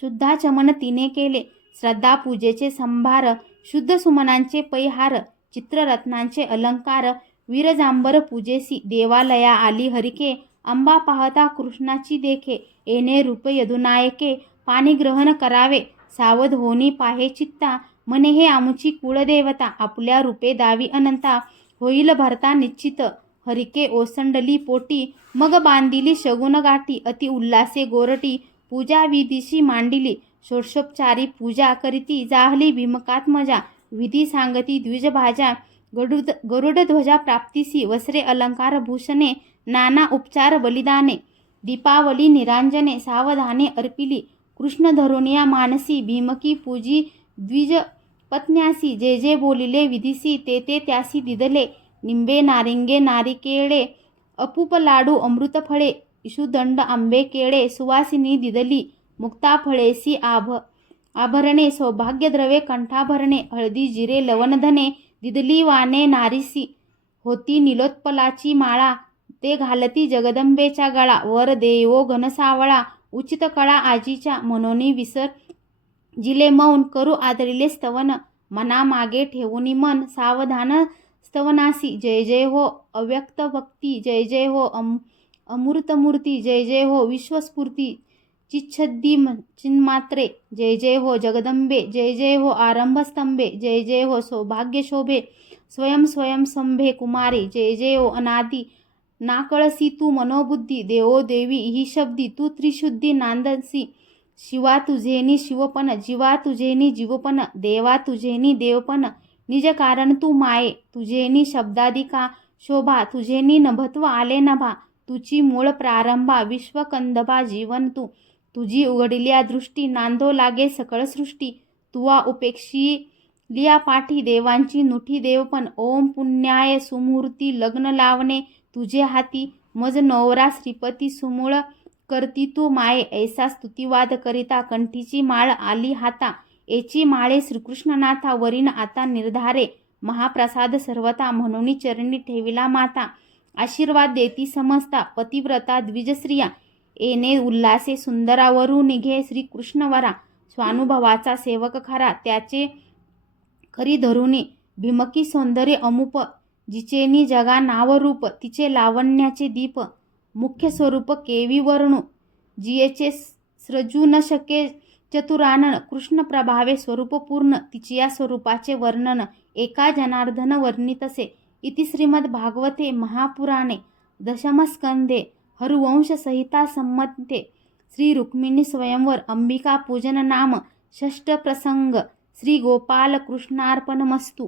शुद्धाचमन तिने केले श्रद्धा पूजेचे संभार शुद्ध सुमनांचे पैहार चित्ररत्नांचे अलंकार वीरजांबर पूजेसी देवालया आली हरिके अंबा पाहता कृष्णाची देखे येणे रूप यदुनायके पाणी ग्रहण करावे सावध होनी पाहे चित्ता मने हे आमुची कुळदेवता आपल्या रूपे दावी अनंता होईल भरता निश्चित हरिके ओसंडली पोटी मग बांधिली शगुन गाठी अति उल्लासे गोरटी पूजा विधीशी मांडिली षोडशोपचारी पूजा करीती जाहली भीमकात्मजा विधी सांगती द्विजभाजा गरुडध्वजा प्राप्तीसी वस्त्रे अलंकार भूषणे नाना उपचार बलिदाने दीपावली निरांजने सावधाने अर्पिली कृष्ण धरुनिया मानसी भीमकी पूजी द्विज पत्न्यासी जे जे बोलिले विधीसी ते त्यासी दिदले निंबे नारिंगे नारिकेळे अपूप लाडू अमृत फळे इशुदंड आंबे केळे सुवासिनी दिदली मुक्ता फळेसी आभरणे सौभाग्यद्रवे कंठाभरणे हळदी जिरे लवणधने दिदली वाने नारीसी होती निलोत्पलाची माळा ते घालती जगदंबेच्या गळा वर देवो घनसावळा उचित कळा आजीच्या मनोनी विसर जिले मौन करू आदरिले स्तवन मना मागे ठेवूनी मन सावधान स्तवनासी जय जय हो अव्यक्त भक्ती जय जय हो अमृतमूर्ती जय जय हो विश्वस्फूर्ती चिच्छद्दी चिन्मात्रे जय जय हो जगदंबे जय जय हो आरंभस्तंभे जय जय हो सौभाग्य शोभे स्वयं संभे कुमारी जय जय हो अनादि नाकळसी तू मनोबुद्धी देवो देवी ही शब्दी तू त्रिशुद्धी नांदसी शिवा तुझेनी शिवपन जीवा तुझेनी जीवपन देवा तुझेनी देवपन निज कारण तू माये तुझेनी शब्दाधिका शोभा तुझेनी नभत्व आले नभा तुची मूळ प्रारंभा विश्वकंदभा जीवन तू तुझी उघडलिया दृष्टी नांदो लागे सकळ सृष्टी. तुवा उपेक्षिलिया पाठी देवांची नुठी देवपण. ओम पुण्याय सुमुहूर्ती लग्न लावणे तुझे हाती. मज नवरा श्रीपती सुमूळ करती तू माये. ऐसा स्तुतिवाद करिता कंठीची माळ आली हाता. एची माळे श्रीकृष्णनाथा वरीन आता निर्धारे. महाप्रसाद सर्वता म्हणून चरणी ठेविला माता. आशीर्वाद देती समजता पतिव्रता द्विजस्त्रिया. येणे उल्हासे सुंदरावरू निघे श्रीकृष्णवरा. स्वानुभवाचा सेवक खरा त्याचे खरी धरुणी. भीमकी सौंदर्य अमुप जिचेनी जगा नावरूप. तिचे लावण्याचे दीप मुख्य स्वरूप केवी वर्णू. जियेचे सृजू न शके चतुरानन. कृष्ण प्रभावे स्वरूप पूर्ण तिचिया स्वरूपाचे वर्णन. एका जनार्दन वर्णितसे. इति श्रीमद् भागवते महापुराणे दशमस्कंधे हरुवंश संहिता संमते श्री रुक्मिणी स्वयंवर अंबिका पूजन नाम षष्ठ प्रसंग. श्री गोपाल कृष्णार्पणमस्तु.